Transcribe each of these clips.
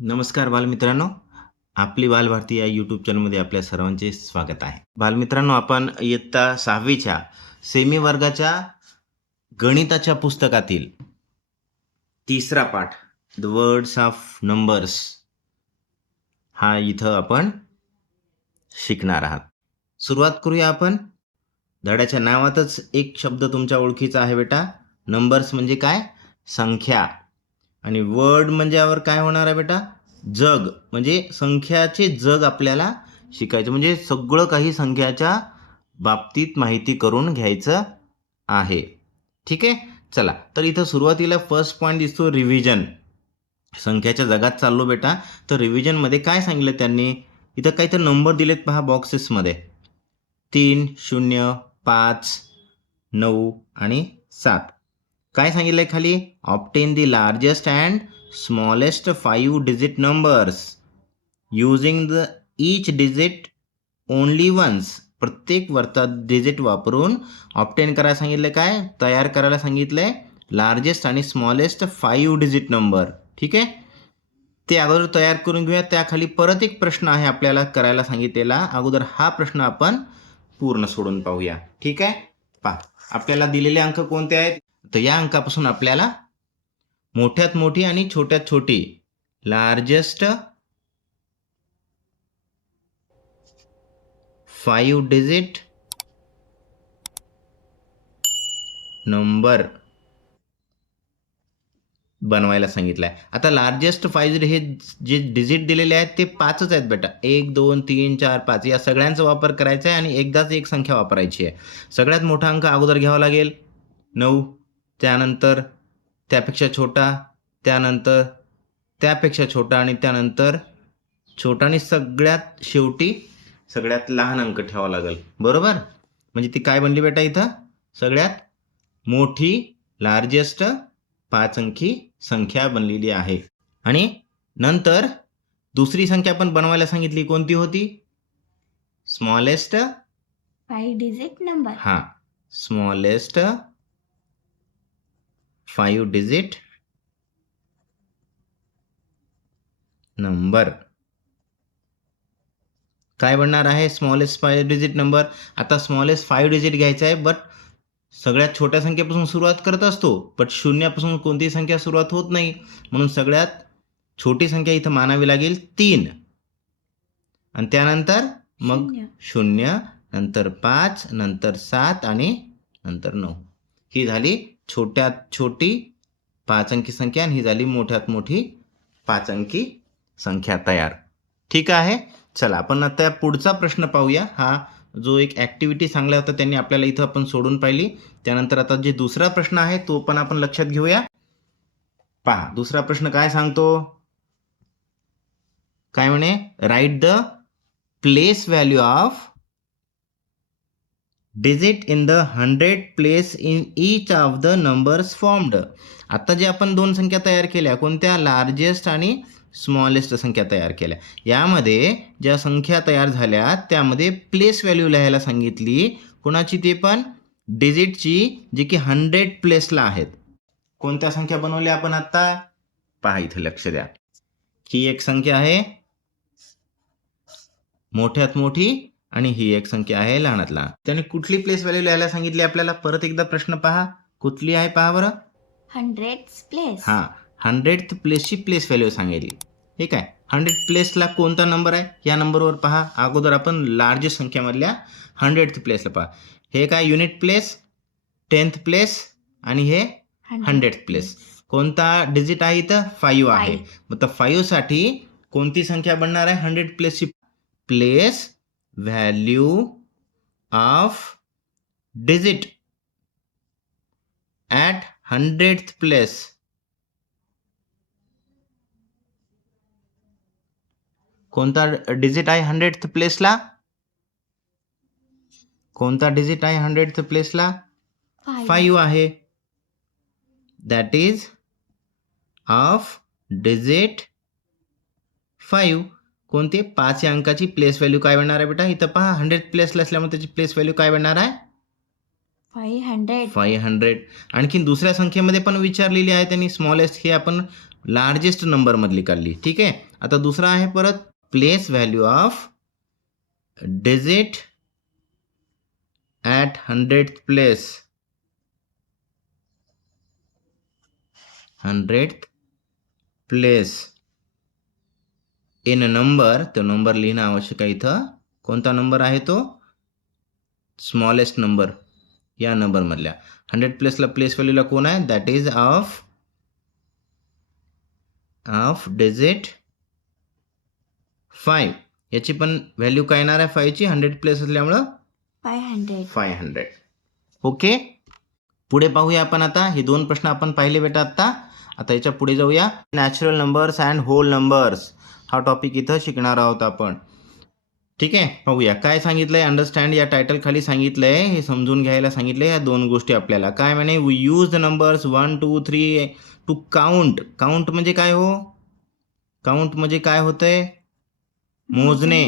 नमस्कार बालमित्रांनो, आपली बालभारती या यूट्यूब चॅनलमध्ये आपल्या सर्वांचे स्वागत आहे. बालमित्रांनो, आपण इयत्ता 6वीच्या सेमी वर्गाच्या गणिताच्या पुस्तकातील तिसरा पाठ द वर्ड्स ऑफ नंबर्स हा इथं आपण शिकणार आहात. सुरुवात करूया आपण. धड्याच्या नावातच एक शब्द तुमच्या ओळखीचा आहे बेटा. नंबर्स म्हणजे काय? संख्या. आणि वर्ड म्हणजे यावर काय होणार आहे बेटा? जग. म्हणजे संख्याचे जग आपल्याला शिकायचं, म्हणजे सगळं काही संख्याच्या बाबतीत माहिती करून घ्यायचं आहे. ठीक आहे, चला. तर इथं सुरुवातीला फर्स्ट पॉईंट दिसतो रिव्हिजन. संख्याच्या जगात चाललो बेटा. तर रिव्हिजनमध्ये काय सांगितलं त्यांनी? इथं काहीतरी नंबर दिलेत पहा बॉक्सेसमध्ये. 3, 0, 5, 9 आणि 7. काय सांगितलंय खाली? Obtain the largest and smallest 5 digit numbers using the each digit only once. प्रत्येक वरचा डिजिट वापरून ऑब्टेन करायला सांगितलं. काय तयार करायला सांगितलंय? लार्जेस्ट आणि स्मॉलेस्ट 5 डिजिट नंबर. ठीक आहे, ते अगोदर तयार करून घेऊया. त्याखाली परत एक प्रश्न आहे आपल्याला करायला सांगितलेला. अगोदर हा प्रश्न आपण पूर्ण सोडून पाहूया. ठीक आहे, पहा आपल्याला दिलेले अंक कोणते आहेत. तर या अंकापासून आपल्याला मोठ्यात मोठी आणि छोट्यात छोटी लार्जेस्ट 5 डिजिट नंबर बनवायला सांगितलं आहे. आता लार्जेस्ट 5 हे जे डिजिट दिलेले आहेत ते 5च आहेत बेटा. 1, 2, 3, 4, 5 या सगळ्यांचा वापर करायचा आहे आणि एकदाच एक संख्या वापरायची आहे. सगळ्यात मोठा अंक अगोदर घ्यावा लागेल 9, त्यानंतर त्यापेक्षा छोटा, त्यानंतर त्यापेक्षा छोटा आणि त्यानंतर छोटा आणि सगळ्यात शेवटी सगळ्यात लहान अंक ठेवावा लागेल. बरोबर? म्हणजे ती काय बनली बेटा इथं? सगळ्यात मोठी लार्जेस्ट 5 अंकी संख्या बनलेली आहे. आणि नंतर दुसरी संख्या पण बनवायला सांगितली. कोणती होती? Smallest 5 digit number. हा, स्मॉलेस्ट 5 डिजिट नंबर. काय बनणार आहे? Smallest 5 digit number. आता स्मॉलेस्ट 5 डिजिट घ्यायचा आहे, बट सगळ्यात छोट्या संख्येपासून सुरुवात करत असतो, बट शून्यापासून कोणतीही संख्या सुरुवात होत नाही. म्हणून सगळ्यात छोटी संख्या इथं मानावी लागेल 3. आणि त्यानंतर मग 0, नंतर 5, नंतर 7 आणि नंतर 9. ही झाली छोट्यात छोटी 5 अंकी संख्या आणि ही झाली मोठ्यात मोठी 5 अंकी संख्या तयार. ठीक आहे, चला आपण आता पुढचा प्रश्न पाहूया. हा जो एक ॲक्टिव्हिटी सांगला होता त्यांनी आपल्याला इथं आपण सोडून पाहिली. त्यानंतर आता जे दुसरा प्रश्न आहे तो पण आपण लक्षात घेऊया. पहा दुसरा प्रश्न काय सांगतो. काय म्हणे? Write the place value of digit in the 100 place in each of the numbers formed. आता जे आपण दोन संख्या तयार केल्या, कोणत्या? लार्जेस्ट आणि स्मॉलेस्ट संख्या तयार केल्या. यामध्ये ज्या संख्या तयार झाल्या त्यामध्ये प्लेस व्हॅल्यू लिहायला सांगितली. कोणाची? ते पण डिजिटची, जी की 100 प्लेसला आहेत. कोणत्या संख्या बनवल्या आपण आता? पहा इथे लक्ष द्या. ही एक संख्या आहे मोठ्यात मोठी आणि ही एक संख्या आहे लहानात लहान. त्याने कुठली प्लेस व्हॅल्यू लिहायला सांगितली आपल्याला? परत एकदा प्रश्न पहा, कुठली आहे पहा बरं. 100th place. हा, 100th प्लेसची प्लेस व्हॅल्यू सांगितली. ठीक आहे, 100 प्लेसला कोणता नंबर आहे? या नंबरवर पहा. अगोदर आपण लार्जेस्ट संख्यामधल्या 100th प्लेसला पहा. हे काय? युनिट प्लेस, 10th प्लेस आणि हे 100th प्लेस. कोणता डिजिट आहे इथं? 5 आहे. मग 5 साठी कोणती संख्या बनणार आहे? 100 प्लेसची place value of digit at 100th place. कोणता डिजिट आहे 100th प्लेसला? कोणता डिजिट आहे 100th प्लेसला? 5 आहे. That is of digit 5. कोणते? 5 या अंकाची प्लेस व्हॅल्यू काय बनणार आहे बेटा? इथं पहा 100th प्लेसला असल्यामुळे त्याची प्लेस व्हॅल्यू काय बनणार आहे? 500. 500. आणखी दुसऱ्या संख्येमध्ये पण विचारलेली आहे त्यांनी स्मॉलेस्ट. हे आपण लार्जेस्ट नंबरमधली काढली. ठीक आहे. आता दुसरा आहे परत place value of digit at 100th place. 100th place in a number. तो नंबर लिहिणं आवश्यक आहे इथं. कोणता नंबर आहे तो? स्मॉलेस्ट नंबर या नंबरमधल्या. 100 प्लेसला प्लेस व्हॅल्यूला कोण आहे? That is of digit 5. याची पण व्हॅल्यू काय येणार आहे 5ची? 100 प्लेस असल्यामुळं 500. ओके. पुढे पाहूया आपण आता. हे 2 प्रश्न आपण पाहिले बेटा आत्ता. आता याच्या पुढे जाऊया. Natural numbers and whole numbers हा टॉपिक इथं शिकणार आहोत आपण. ठीक आहे. पाहूया काय सांगितलंय. अंडरस्टँड या टायटल खाली सांगितलंय. हे समजून घ्यायला सांगितलंय या 2 गोष्टी आपल्याला. काय म्हणे? We use the numbers 1 2 3 to count. Count म्हणजे काय हो? काउंट म्हणजे काय होतंय? मोजणे.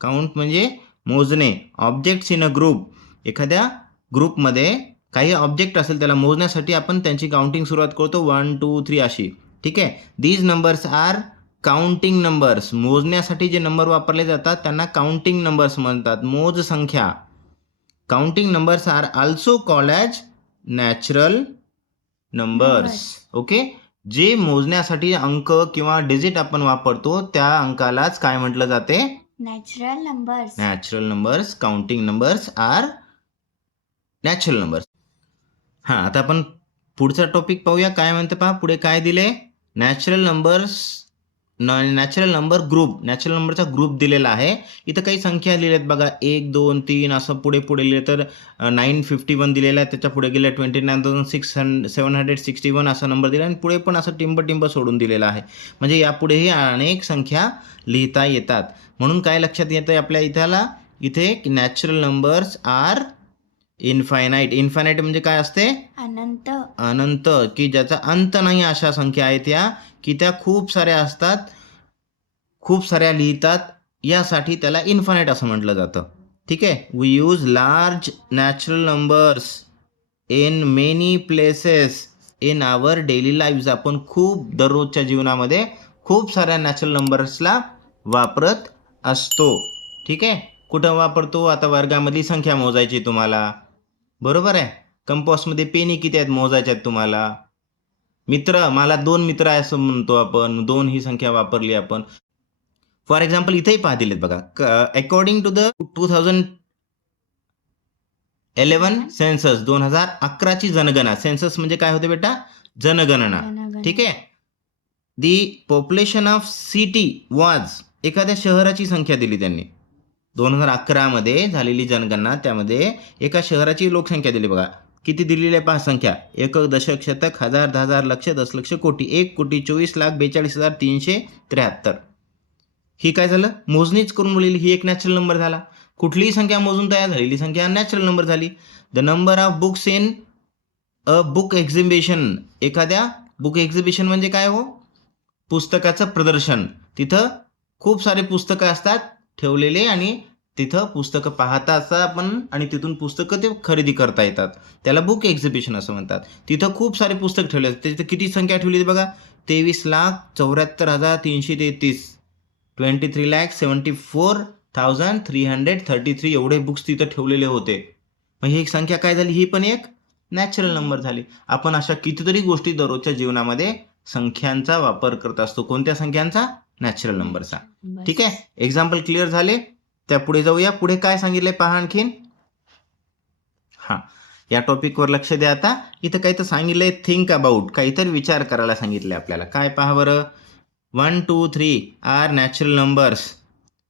काउंट म्हणजे मोजणे. Objects in a group. एखाद्या ग्रुपमध्ये काही ऑब्जेक्ट असेल त्याला मोजण्यासाठी आपण त्यांची काउंटिंग सुरुवात करतो 1 2 3 अशी. ठीक आहे. These numbers are counting numbers. मोजण्यासाठी जे नंबर वापरले जातात त्यांना काउंटिंग नंबर्स म्हणतात. मोज संख्या. Counting numbers are also called as natural numbers. Okay. जे मोजण्यासाठी अंक किंवा डिजिट आपण वापरतो त्या अंकालाच काय म्हटलं जाते? Natural numbers. Natural numbers. Counting numbers are natural numbers. हां, आता आपण पुढचा टॉपिक पाहूया. काय म्हणते पहा. पुढे काय दिले? Natural numbers. Natural number group. Natural नंबरचा ग्रुप दिलेला आहे. इथं काही संख्या लिहिल्या आहेत बघा. 1 2 3 असं पुढे पुढे लिहिले तर 951 दिलेला आहे. त्याच्या पुढे गेले 29,761 असा नंबर दिला आणि पुढे पण असं टिंब सोडून दिलेला आहे. म्हणजे यापुढेही अनेक संख्या लिहिता येतात. म्हणून काय लक्षात येतं आहे आपल्या इथे natural numbers are infinite. Infinite म्हणजे काय असते? अनंत. अनंत, की ज्याचा अंत नाही अशा संख्या आहेत या, की त्या खूप साऱ्या असतात, खूप साऱ्या लिहितात. यासाठी त्याला इन्फायनाईट असं म्हटलं जातं. ठीक आहे. We use large natural numbers in many places in our daily lives. आपण खूप दररोजच्या जीवनामध्ये खूप साऱ्या नॅचरल नंबर्सला वापरत असतो. ठीक आहे. कुठं वापरतो? आता वर्गामधली संख्या मोजायची तुम्हाला. बरोबर आहे. कंपासमध्ये पेनी किती आहेत मोजायच्या आहेत तुम्हाला. मित्र, मला 2 मित्र आहे असं म्हणतो आपण. 2 ही संख्या वापरली आपण. फॉर एक्झाम्पल इथेही पहा दिलेत बघा. According to the 2011 census. 2011ची जनगणना. सेन्सस म्हणजे काय होते बेटा? जनगणना. ठीक आहे. दी पॉप्युलेशन ऑफ सिटी वाज. एखाद्या शहराची संख्या दिली त्यांनी. 2011 मध्ये झालेली जनगणना त्यामध्ये एका शहराची लोकसंख्या दिली बघा. किती दिलेली आहे पहा संख्या. 1 दशक शतक हजार 10,000 लक्ष 10 लक्ष कोटी. 1,24,42,373. ही काय झालं? मोजणीच करून लिहिली. ही एक नॅचरल नंबर झाला. कुठलीही संख्या मोजून तयार झालेली संख्या नॅचरल नंबर झाली. The number of books in a book exhibition. एखाद्या बुक एक्झिबिशन म्हणजे काय हो? पुस्तकाचं प्रदर्शन. तिथं खूप सारे पुस्तकं असतात ठेवलेले आणि तिथं पुस्तकं पाहता असतात आपण आणि तिथून पुस्तकं ते खरेदी करता येतात. त्याला बुक एक्झिबिशन असं म्हणतात. तिथं खूप सारे पुस्तक ठेवले असतात. तिथं किती संख्या ठेवली बघा. 23,74,333. 23,74,333 एवढे बुक्स तिथं ठेवलेले होते. मग ही एक संख्या काय झाली? ही पण एक नॅचरल नंबर झाली. आपण अशा कितीतरी गोष्टी दररोजच्या जीवनामध्ये संख्यांचा वापर करत असतो. कोणत्या संख्यांचा? नॅचरल नंबरचा. ठीक आहे. एक्झाम्पल क्लिअर झाले. त्या पुढे जाऊया. पुढे काय सांगितलंय पहा आणखीन. हां, या टॉपिकवर लक्ष द्या. आता इथं काही तर सांगितलंय थिंक अबाउट. काहीतरी विचार करायला सांगितलंय आपल्याला. काय पहा बरं. 1 2 3 आर नॅचरल नंबर्स.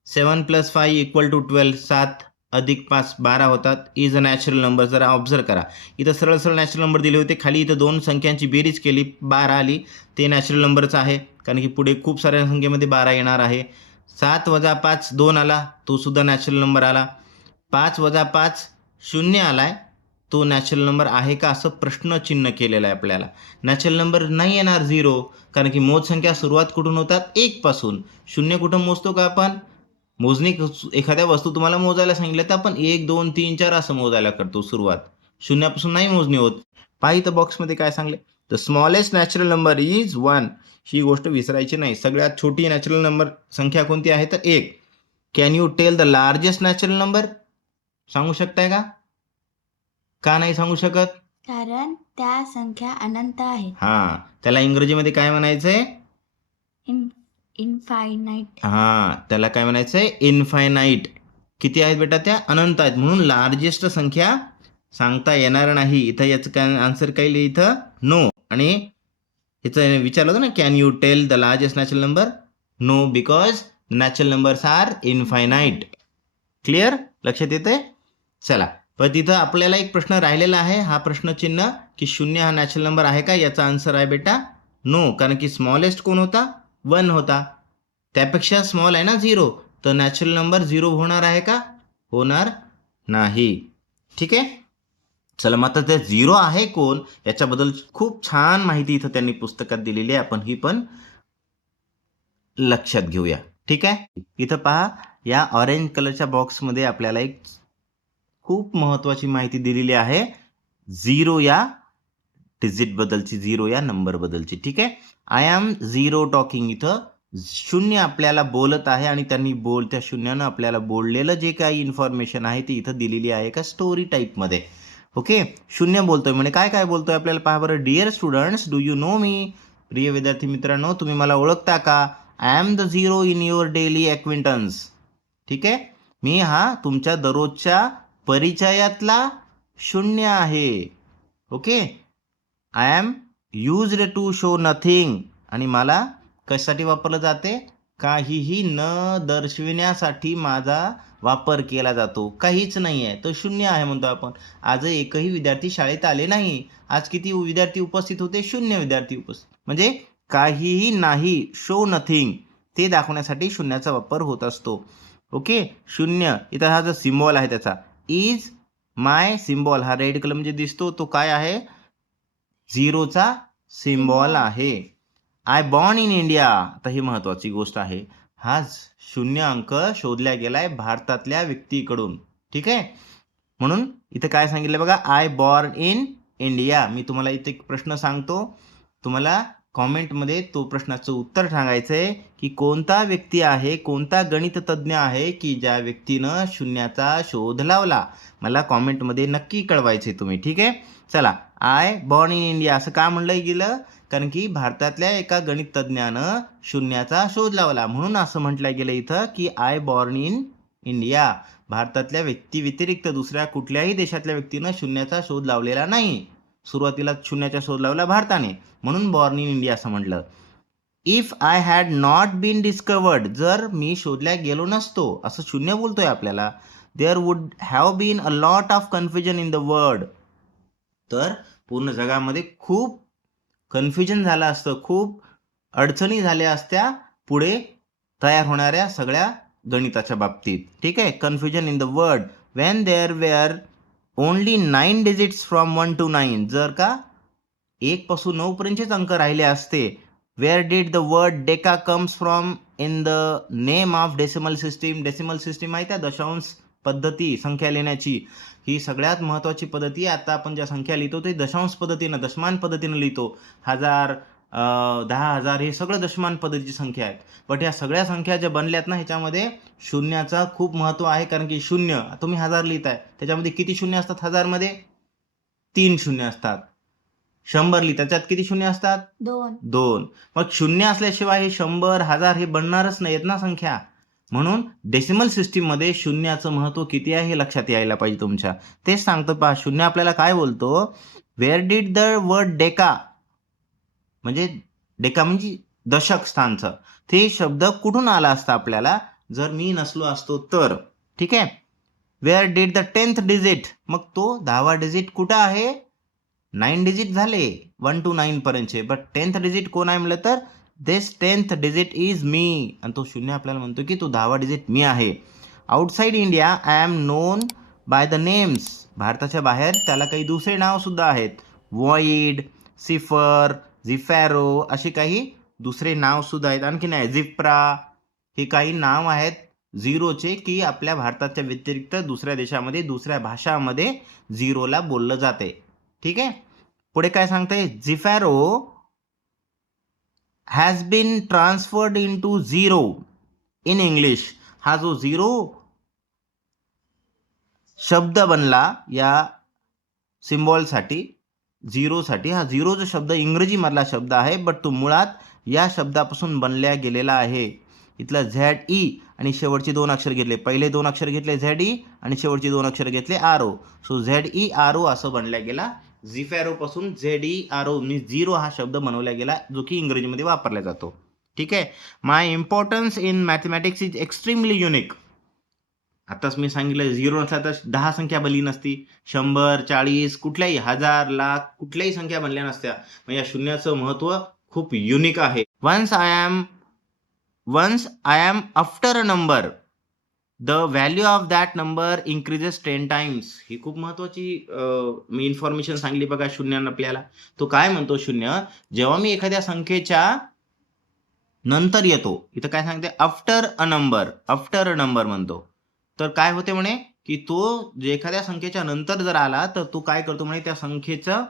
7 + 5 = 12. 7 + 5 12 होतात. Is a natural number. जरा ऑब्झर्व करा. इथं सरळ सरळ नॅचरल नंबर दिले होते. खाली इथं 2 संख्यांची बेरीज केली 12 आली. ते नॅचरल नंबरच आहे कारण की पुढे खूप साऱ्या संख्येमध्ये 12 येणार आहे. 7 - 5 2 आला. तो सुद्धा नॅचरल नंबर आला. 5 - 5 0 आलाय. तो नॅचरल नंबर आहे का असं प्रश्नचिन्ह केलेलं आहे आपल्याला. नॅचरल नंबर नाही येणार 0 कारण की मोज संख्या सुरुवात कुठून होतात? 1 पासून. 0 कुठं मोजतो का आपण? मोजणी एखाद्या वस्तू तुम्हाला मोजायला सांगितलं तर आपण 1 2 3 4 असं मोजायला करतो सुरुवात. 0 पासून नाही मोजणी होत. पहा इथं बॉक्समध्ये काय सांगले. The smallest natural number is 1. ही गोष्ट विसरायची नाही. सगळ्यात छोटी नॅचरल नंबर संख्या कोणती आहे तर 1. Can you tell the largest natural number? सांगू शकताय का? का नाही सांगू शकत? कारण त्या संख्या अनंत आहेत. हां, त्याला इंग्रजीमध्ये काय म्हणायचंय? इनफायनाईट. त्याला काय म्हणायचंय? इनफायनाईट. किती आहेत बेटा त्या? अनंत आहेत. म्हणून लार्जेस्ट संख्या सांगता येणार नाही. इथं याचं काय आन्सर काय लिहिलं इथं? नो. आणि इथं विचारलं होतं ना, can you tell the largest natural number? No, because natural numbers are infinite. Clear? लक्षात येतंय? चला, पण तिथं आपल्याला एक प्रश्न राहिलेला आहे. हा प्रश्नचिन्ह की 0 हा नॅचरल नंबर आहे का? याचा आन्सर आहे बेटा नो. कारण की स्मॉलेस्ट कोण होता? 1 होता. त्यापेक्षा स्मॉल आहे ना 0, तर नॅचरल नंबर 0 होणार आहे का? होणार नाही. ठीक आहे. चला, मग आता ते 0 आहे कोण याच्याबद्दल खूप छान माहिती इथं त्यांनी पुस्तकात दिलेली आहे. आपण ही पण लक्षात घेऊया. ठीक आहे. इथं पहा, या ऑरेंज कलरच्या बॉक्समध्ये आपल्याला एक खूप महत्वाची माहिती दिलेली आहे 0 या डिजिट बद्दलची, 0 या नंबर बद्दलची. ठीक आहे. I am 0 talking. इथं 0 आपल्याला बोलत आहे आणि त्यांनी त्या शून्यानं आपल्याला बोललेलं जे काही इन्फॉर्मेशन आहे ती इथं दिलेली आहे का स्टोरी टाईपमध्ये. ओके. 0 बोलतोय म्हणजे काय काय बोलतोय आपल्याला पहा बरं. Dear students, do you know me? प्रिय विद्यार्थी मित्रांनो, तुम्ही मला ओळखता का? I am the 0 in your daily acquaintance. ठीक आहे. मी हा तुमच्या दररोजच्या परिचयातला 0 आहे. Okay. I am used to show nothing. आणि मला कशासाठी वापरलं जाते? काहीही न दर्शविण्यासाठी माझा वापर केला जातो. काहीच नाही आहे, तो 0 आहे म्हणतो आपण. आज एकही विद्यार्थी शाळेत आले नाही. आज किती विद्यार्थी उपस्थित होते? 0 विद्यार्थी उपस्थित. म्हणजे काहीही नाही, शो नथिंग, ते दाखवण्यासाठी 0चा वापर होत असतो. ओके. 0 इथं हा जो सिम्बॉल आहे त्याचा इज माय सिम्बॉल, हा रेड कलर म्हणजे दिसतो तो काय आहे? 0चा सिम्बॉल आहे. I born in India. आता ही महत्वाची गोष्ट आहे. हा 0 अंक शोधला गेलाय भारतातल्या व्यक्तीकडून. ठीक आहे. म्हणून इथे काय सांगितलं बघा, आय बॉर्न इन इंडिया. मी तुम्हाला इथे एक प्रश्न सांगतो, तुम्हाला कॉमेंटमध्ये तो प्रश्नाचं उत्तर सांगायचंय की कोणता व्यक्ती आहे, कोणता गणित तज्ज्ञ आहे की ज्या व्यक्तीनं 0चा शोध लावला. मला कॉमेंटमध्ये नक्की कळवायचे तुम्ही. ठीक आहे. चला, आय बॉर्न इन इंडिया असं का म्हणलं गेलं? कारण की भारतातल्या एका गणित तज्ज्ञानं 0चा शोध लावला, म्हणून असं म्हटलं गेलं इथं की आय बॉर्न इन इंडिया. भारतातल्या व्यक्ती व्यतिरिक्त दुसऱ्या कुठल्याही देशातल्या व्यक्तीनं 0चा शोध लावलेला नाही. सुरुवातीला 0चा शोध लावला भारताने, म्हणून बॉर्न इन इंडिया असं म्हटलं. If I had not been discovered, जर मी शोधल्या गेलो नसतो, असं 0 बोलतोय आपल्याला, there would have been a lot of confusion in the world. तर पूर्ण जगामध्ये खूप कन्फ्युजन झालं असतं, खूप अडचणी झाल्या असत्या पुढे तयार होणाऱ्या सगळ्या गणिताच्या बाबतीत. ठीक आहे. Confusion in the word when there were only 9 digits from 1 to 9. जर का 1 पासून 9 पर्यंतचेच अंक राहिले असते. Where did the word deca comes from in the name of decimal system. Decimal system माहिती आहे, दशांश पद्धती संख्या लिहिण्याची. ही सगळ्यात महत्त्वाची पद्धती आहे. आता आपण ज्या संख्या लिहितो ते दशांश पद्धतीनं, दशमान पद्धतीनं लिहितो. 1000, 10,000 हे सगळं दशमान पद्धतीची संख्या आहेत. बट ह्या सगळ्या संख्या ज्या बनल्यात ना, ह्याच्यामध्ये 0चा खूप महत्त्व आहे. कारण की 0, तुम्ही 1000 लिहिताय, त्याच्यामध्ये किती 0 असतात? 1000मध्ये 3 0 असतात. 100 लिहिता, त्याच्यात किती 0 असतात? 2. मग 0 असल्याशिवाय हे 100, 1000 हे बनणारच नाहीत ना संख्या. म्हणून डेसिमल सिस्टीममध्ये 0चं महत्त्व किती आहे हे लक्षात यायला पाहिजे तुमच्या. तेच सांगतो पहा, 0 आपल्याला काय बोलतो? Where did the word deca, म्हणजे डेका म्हणजे दशक स्थानचं, ते शब्द कुठून आला असता आपल्याला जर मी नसलो असतो तर. ठीक आहे. Where did the 10th digit, मग तो 10वा डिजिट कुठं आहे? 9 डिजिट झाले 1 to 9 पर्यंतचे, बट 10th डिजिट कोण आहे म्हणलं तर दिस 10th डिजिट इज मी. आणि तो 0 आपल्याला म्हणतो की तो 10वा डिजिट मी आहे. Outside India I am known by the names. भारताच्या बाहेर त्याला काही दुसरे नाव सुद्धा आहेत. वॉइड, सिफर, झिफॅरो अशी काही दुसरे नाव सुद्धा आहेत. आणखी नाही, झिप्रा, हे काही नाव आहेत 0चे की आपल्या भारताच्या व्यतिरिक्त दुसऱ्या देशामध्ये, दुसऱ्या भाषामध्ये 0ला बोललं जाते. ठीक आहे. पुढे काय सांगताय? Zefiro has been transferred into zero in English. हा जो झिरो शब्द बनला या सिम्बॉलसाठी, झिरोसाठी, हा झिरो जो शब्द इंग्रजीमधला शब्द आहे, बट तो मुळात या शब्दापासून बनल्या गेलेला आहे. इथला झॅड ई आणि शेवटची दोन अक्षर घेतले, पहिले दोन अक्षर घेतले झॅड ई आणि शेवटची दोन अक्षर घेतले R O. So Z E R O असं बनल्या गेला. झिफॅरो पासून झेड ई आर ओ मी झिरो हा शब्द बनवला गेला, जो की इंग्रजीमध्ये वापरला जातो. ठीक आहे. My importance in mathematics is extremely unique. आताच मी सांगितलं झिरो नसला तर 10 संख्या बनली नसती, 100, 40, कुठल्याही 1000, लाख कुठल्याही संख्या बनल्या नसत्या. मग या शून्याचं महत्व खूप युनिक आहे. Once I am after a number, the value of that number increases 10 times. ही खूप महत्वाची मी इन्फॉर्मेशन सांगली बघा शून्यानं आपल्याला. तो काय म्हणतो शून्य, जेव्हा मी एखाद्या संख्येच्या नंतर येतो, इथं काय सांगते आफ्टर अ नंबर म्हणतो, तर काय होते म्हणे की तो जे एखाद्या संख्येच्या नंतर जर आला तर तो काय करतो म्हणे, त्या संख्येचं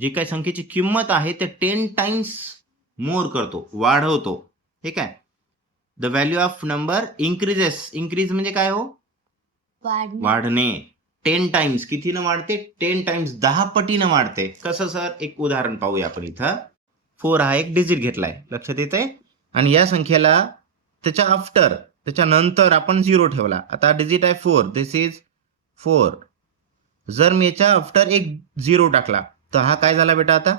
जे काही संख्येची किंमत आहे ते 10 टाइम्स मोर करतो, वाढवतो. ठीक आहे. The value of number increases, increase म्हणजे काय हो, वाढणे. 10 टाइम्स कितीनं वाढते, 10 टाइम्स 10 पटीनं वाढते. कसं सर, एक उदाहरण पाहूया आपण. इथं 4 हा एक डिजिट घेतलाय, लक्षात येतंय, आणि या संख्येला त्याच्या नंतर आपण 0 ठेवला. आता डिजिट आहे 4, दिस इज 4. जर मी याच्या आफ्टर एक 0 टाकला तर हा काय झाला बेटा, आता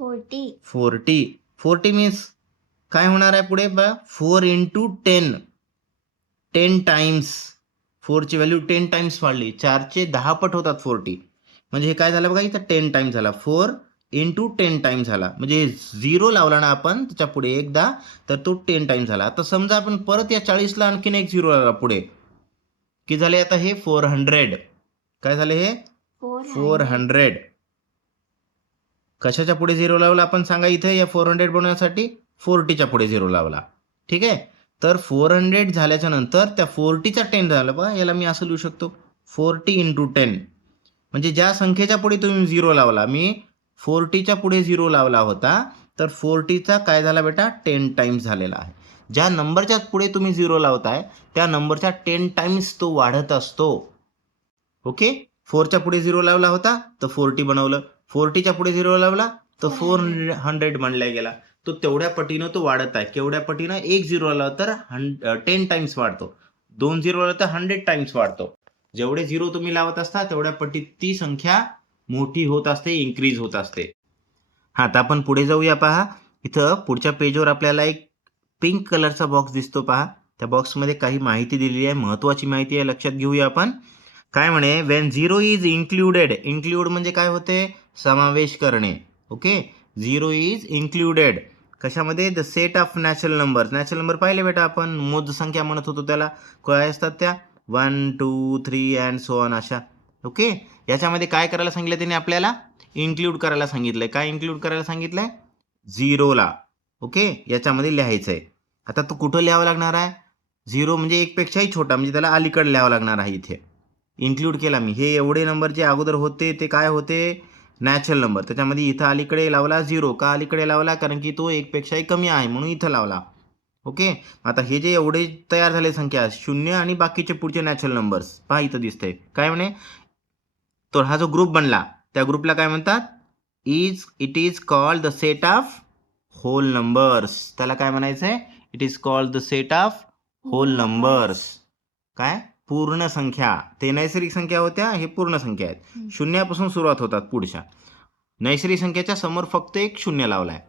40 मीन्स काय होणार आहे पुढे, 4 इंटू 10 टाइम्स. 4 ची व्हॅल्यू 10 टाइम्स वाढली, 4 चे 10 पट होतात 40. म्हणजे हे काय झालं बघा, इथं 10 टाइम्स झाला, 4 इंटू 10 टाइम्स झाला. म्हणजे 0 लावला ना आपण त्याच्या पुढे एकदा, तर तो 10 टाइम्स झाला. आता समजा आपण परत या 40ला आणखीन एक 0 लावला पुढे, की झाले आता हे 400. काय झाले हे 400. कशाच्या पुढे 0 लावला आपण सांगा, इथे या 400 बनवण्यासाठी 40च्या पुढे 0 लावला. ठीक आहे. तर 400 झाल्याच्या नंतर त्या 40चा 10 झाला बघा, याला मी असं लिहू शकतो 40 इंटू 10. म्हणजे ज्या संख्येच्या पुढे तुम्ही 0 लावला, मी 40च्या पुढे 0 लावला होता, तर 40चा काय झाला बेटा, 10 टाइम्स झालेला आहे. ज्या नंबरच्या पुढे तुम्ही 0 लावताय त्या नंबरच्या 10 टाइम्स तो वाढत असतो. ओके. 4च्या पुढे 0 लावला होता तर 40 बनवलं, 40च्या पुढे 0 लावला तर 400 बनल्या गेला. तो तेवढ्या पटीनं तो वाढत आहे. केवढ्या पटीनं, एक 0 आला तर 10 टाइम्स वाढतो, 2 0 आला तर 100 टाइम्स वाढतो. जेवढे 0 तुम्ही लावत असता तेवढ्या पटीत ती संख्या मोठी होत असते, इन्क्रीज होत असते. हा, आता आपण पुढे जाऊया. पहा, इथं पुढच्या पेजवर आपल्याला एक पिंक कलरचा बॉक्स दिसतो. पहा, त्या बॉक्समध्ये काही माहिती दिलेली आहे, महत्वाची माहिती आहे, लक्षात घेऊया आपण. काय म्हणे, वेन 0 इज इन्क्लुडेड. इन्क्लूड म्हणजे काय होते, समावेश करणे. ओके. 0 इज इन्क्लुडेड कशामध्ये, the set of natural number पाहिले बेटा आपण, मोज संख्या म्हणत होतो त्याला. काय असतात त्या, 1 2 3 अँड सो ऑन अशा. ओके. याच्यामध्ये काय करायला सांगितलं त्याने आपल्याला, इन्क्लूड करायला सांगितलंय. काय इन्क्लूड करायला सांगितलंय, 0ला. ओके. याच्यामध्ये लिहायचंय. आता तो कुठं लिहावं लागणार आहे, 0 म्हणजे एकपेक्षाही छोटा, म्हणजे त्याला अलीकडे लिहावं लागणार आहे. इथे इन्क्लूड केला मी, हे एवढे नंबर जे अगोदर होते ते काय होते, नॅचरल नंबर. त्याच्यामध्ये इथं अलीकडे लावला 0. का अलीकडे लावला, कारण की तो एकपेक्षाही कमी आहे म्हणून इथं लावला. ओके. आता हे जे एवढे तयार झाले संख्या, 0 आणि बाकीचे पुढचे नॅचरल नंबर्स, पहा इथं दिसतंय काय म्हणे, तर हा जो ग्रुप बनला त्या ग्रुपला काय म्हणतात, it is called the set of whole numbers. त्याला काय म्हणायचंय, it is called the set of whole numbers. काय, पूर्ण संख्या. ते नैसर्गिक संख्या होत्या, हे पूर्ण संख्या आहेत. शून्यापासून सुरुवात होतात पुढच्या. नैसर्गिक संख्येच्या समोर फक्त एक 0 लावलाय.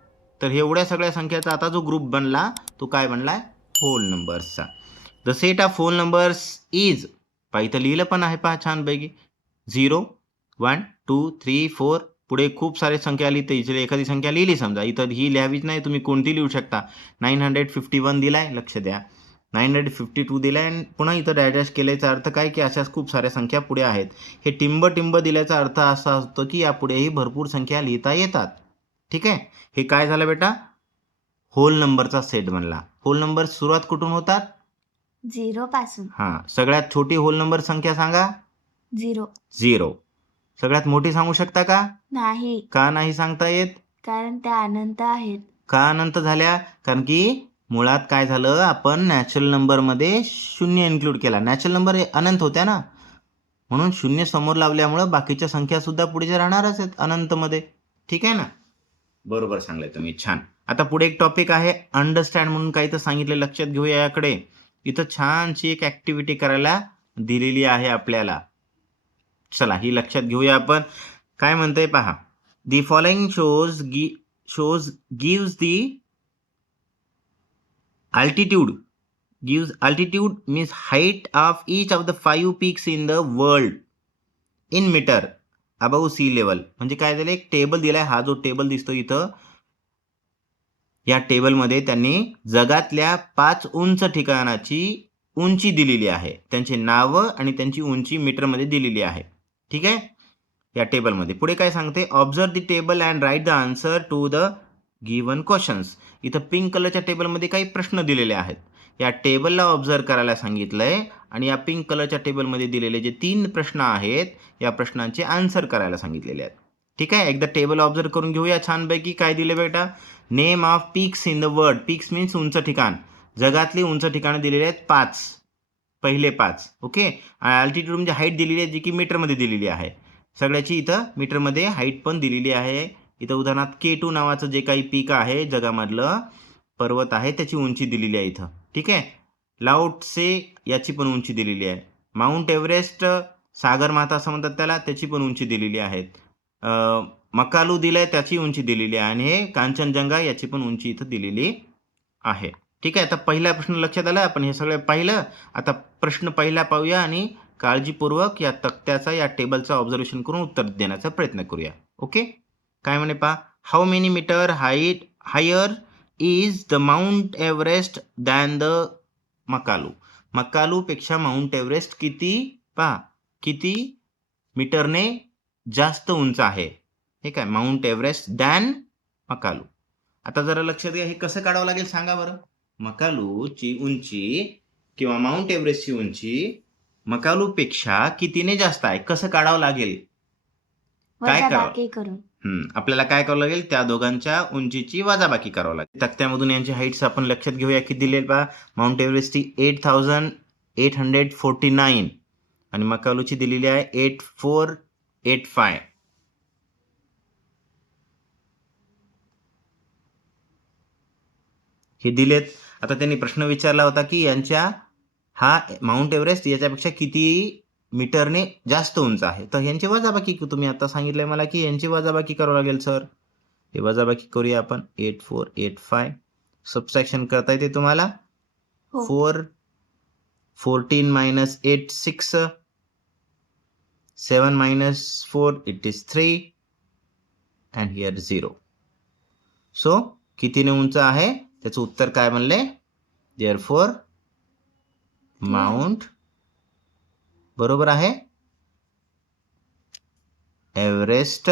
तर एवढ्या सगळ्या संख्याचा आता जो ग्रुप बनला तो काय बनलाय, होल नंबर्सचा. The set of whole numbers is, पहा इथं लिहिलं पण आहे, पहा छानपैकी, 0 1 2 3 4. पुढे खूप सारे संख्या आली, तर इथे एखादी संख्या लिहिली समजा, इथं ही लिहावीच नाही, तुम्ही कोणती लिहू शकता. 951 दिलाय, लक्ष द्या, 952 दिलाय, आणि पुन्हा इथं डॅश केल्याचा अर्थ काय, की अशाच खूप साऱ्या संख्या पुढे आहेत. हे टिंब दिल्याचा अर्थ असा असतो की यापुढेही भरपूर संख्या लिहिता येतात. ठीक आहे. हे काय झालं बेटा, होल नंबरचा सेट बनला. होल नंबर सुरुवात कुठून होतात, 0 पासून. हा, सगळ्यात छोटी होल नंबर संख्या सांगा, 0. सगळ्यात मोठी सांगू शकता का, नाही, का नाही सांगता येत, कारण त्या अनंत आहेत. का अनंत झाल्या? कारण की मुळात काय झालं, आपण नॅचरल नंबरमध्ये शून्य इन्क्लूड केला. नॅचरल नंबर अनंत होत्या ना, म्हणून शून्य समोर लावल्यामुळं बाकीच्या संख्या सुद्धा पुढे राहणारच आहेत अनंतमध्ये. ठीक आहे ना? बरोबर सांगलाय तुम्ही, छान. आता पुढे एक टॉपिक आहे अंडरस्टँड म्हणून काही तर सांगितलं, लक्षात घेऊया याकडे. इथं छानशी एक ऍक्टिव्हिटी करायला दिलेली आहे आपल्याला. चला ही लक्षात घेऊया आपण. काय म्हणतंय पहा, the following shows gives the altitude means height of each of the 5 peaks in the world in meter above sea level. म्हणजे काय झालं, एक टेबल दिलाय. हा जो टेबल दिसतो इथं, या टेबलमध्ये त्यांनी जगातल्या 5 उंच ठिकाणाची उंची दिलेली आहे. त्यांची नावं आणि त्यांची उंची मीटरमध्ये दिलेली आहे. ठीक आहे, या टेबलमध्ये. पुढे काय सांगते, observe the table and write the answer to the given questions. इथं पिंक कलरच्या टेबलमध्ये काही प्रश्न दिलेले आहेत. या टेबलला ऑब्झर्व करायला सांगितलंय आणि या पिंक कलरच्या टेबलमध्ये दिलेले जे 3 प्रश्न आहेत, या प्रश्नांचे आन्सर करायला सांगितलेले आहेत. ठीक आहे, एकदा टेबल ऑब्झर्व करून घेऊया छानपैकी. काय दिले बेटा, name of peaks in the world. Peaks means उंच ठिकाण. जगातली उंच ठिकाणं दिलेली आहेत 5, पहिले 5. ओके, अल्टिट्यूड म्हणजे हाईट दिलेली आहे, जी की मीटरमध्ये दिलेली आहे. सगळ्याची इथं मीटरमध्ये हाईट पण दिलेली आहे. इथं उदाहरणार्थ K2 नावाचं जे काही पीक आहे, जगामधलं पर्वत आहे, त्याची उंची दिलेली आहे इथं. ठीक आहे, लाओत्से याची पण उंची दिलेली आहे. माउंट एव्हरेस्ट, सागर माता असं म्हणतात त्याला, त्याची पण उंची दिलेली आहे. मकालू दिलंय, त्याची उंची दिलेली आहे. आणि हे कांचनजंगा याची पण उंची इथं दिलेली आहे. ठीक आहे, आता पहिला प्रश्न लक्षात आला. आपण हे सगळं पाहिलं. आता प्रश्न पहिला पाहूया आणि काळजीपूर्वक या तक्त्याचा, या टेबलचा ऑब्झर्वेशन करून उत्तर देण्याचा प्रयत्न करूया. ओके, काय म्हणे पहा, how many metre higher is the mount Everest than the Makalu. Makalu पेक्षा माउंट एव्हरेस्ट किती, पहा, किती मीटरने जास्त उंच आहे. हे काय, माउंट एव्हरेस्ट दॅन मकालू. आता जरा लक्षात घ्या, हे कसं काढावं लागेल सांगा बरं. मकालूची उंची किंवा माउंट एव्हरेस्टची उंची मकालूपेक्षा कितीने जास्त आहे, कसं काढावं लागेल, काय करावं? वजाबाकी करून. आपल्याला काय करावं लागेल, त्या दोघांच्या उंचीची वजाबाकी करावं लागेल. तक्त्यामधून यांची हाईट्स आपण लक्षात घेऊया. किती दिलेली पहा, माउंट एव्हरेस्टची 8,849 आणि मकालूची दिलेली आहे 8,485. हे दिलेत. आता त्यांनी प्रश्न विचारला होता की यांच्या, हा माउंट एव्हरेस्ट याच्यापेक्षा किती मीटरने जास्त उंच आहे, तर यांची वजाबाकी तुम्ही आता सांगितलंय मला की यांची वजाबाकी करावं लागेल सर. हे वजाबाकी करूया आपण. 8,485 सबट्रॅक्शन करता येते तुम्हाला. हो. 14 minus 8 6, 7 minus 4 it is 3 and here 0. So कितीने उंच आहे, त्याचं उत्तर काय म्हणले, देअरफॉर माउंट, बरोबर आहे, Everest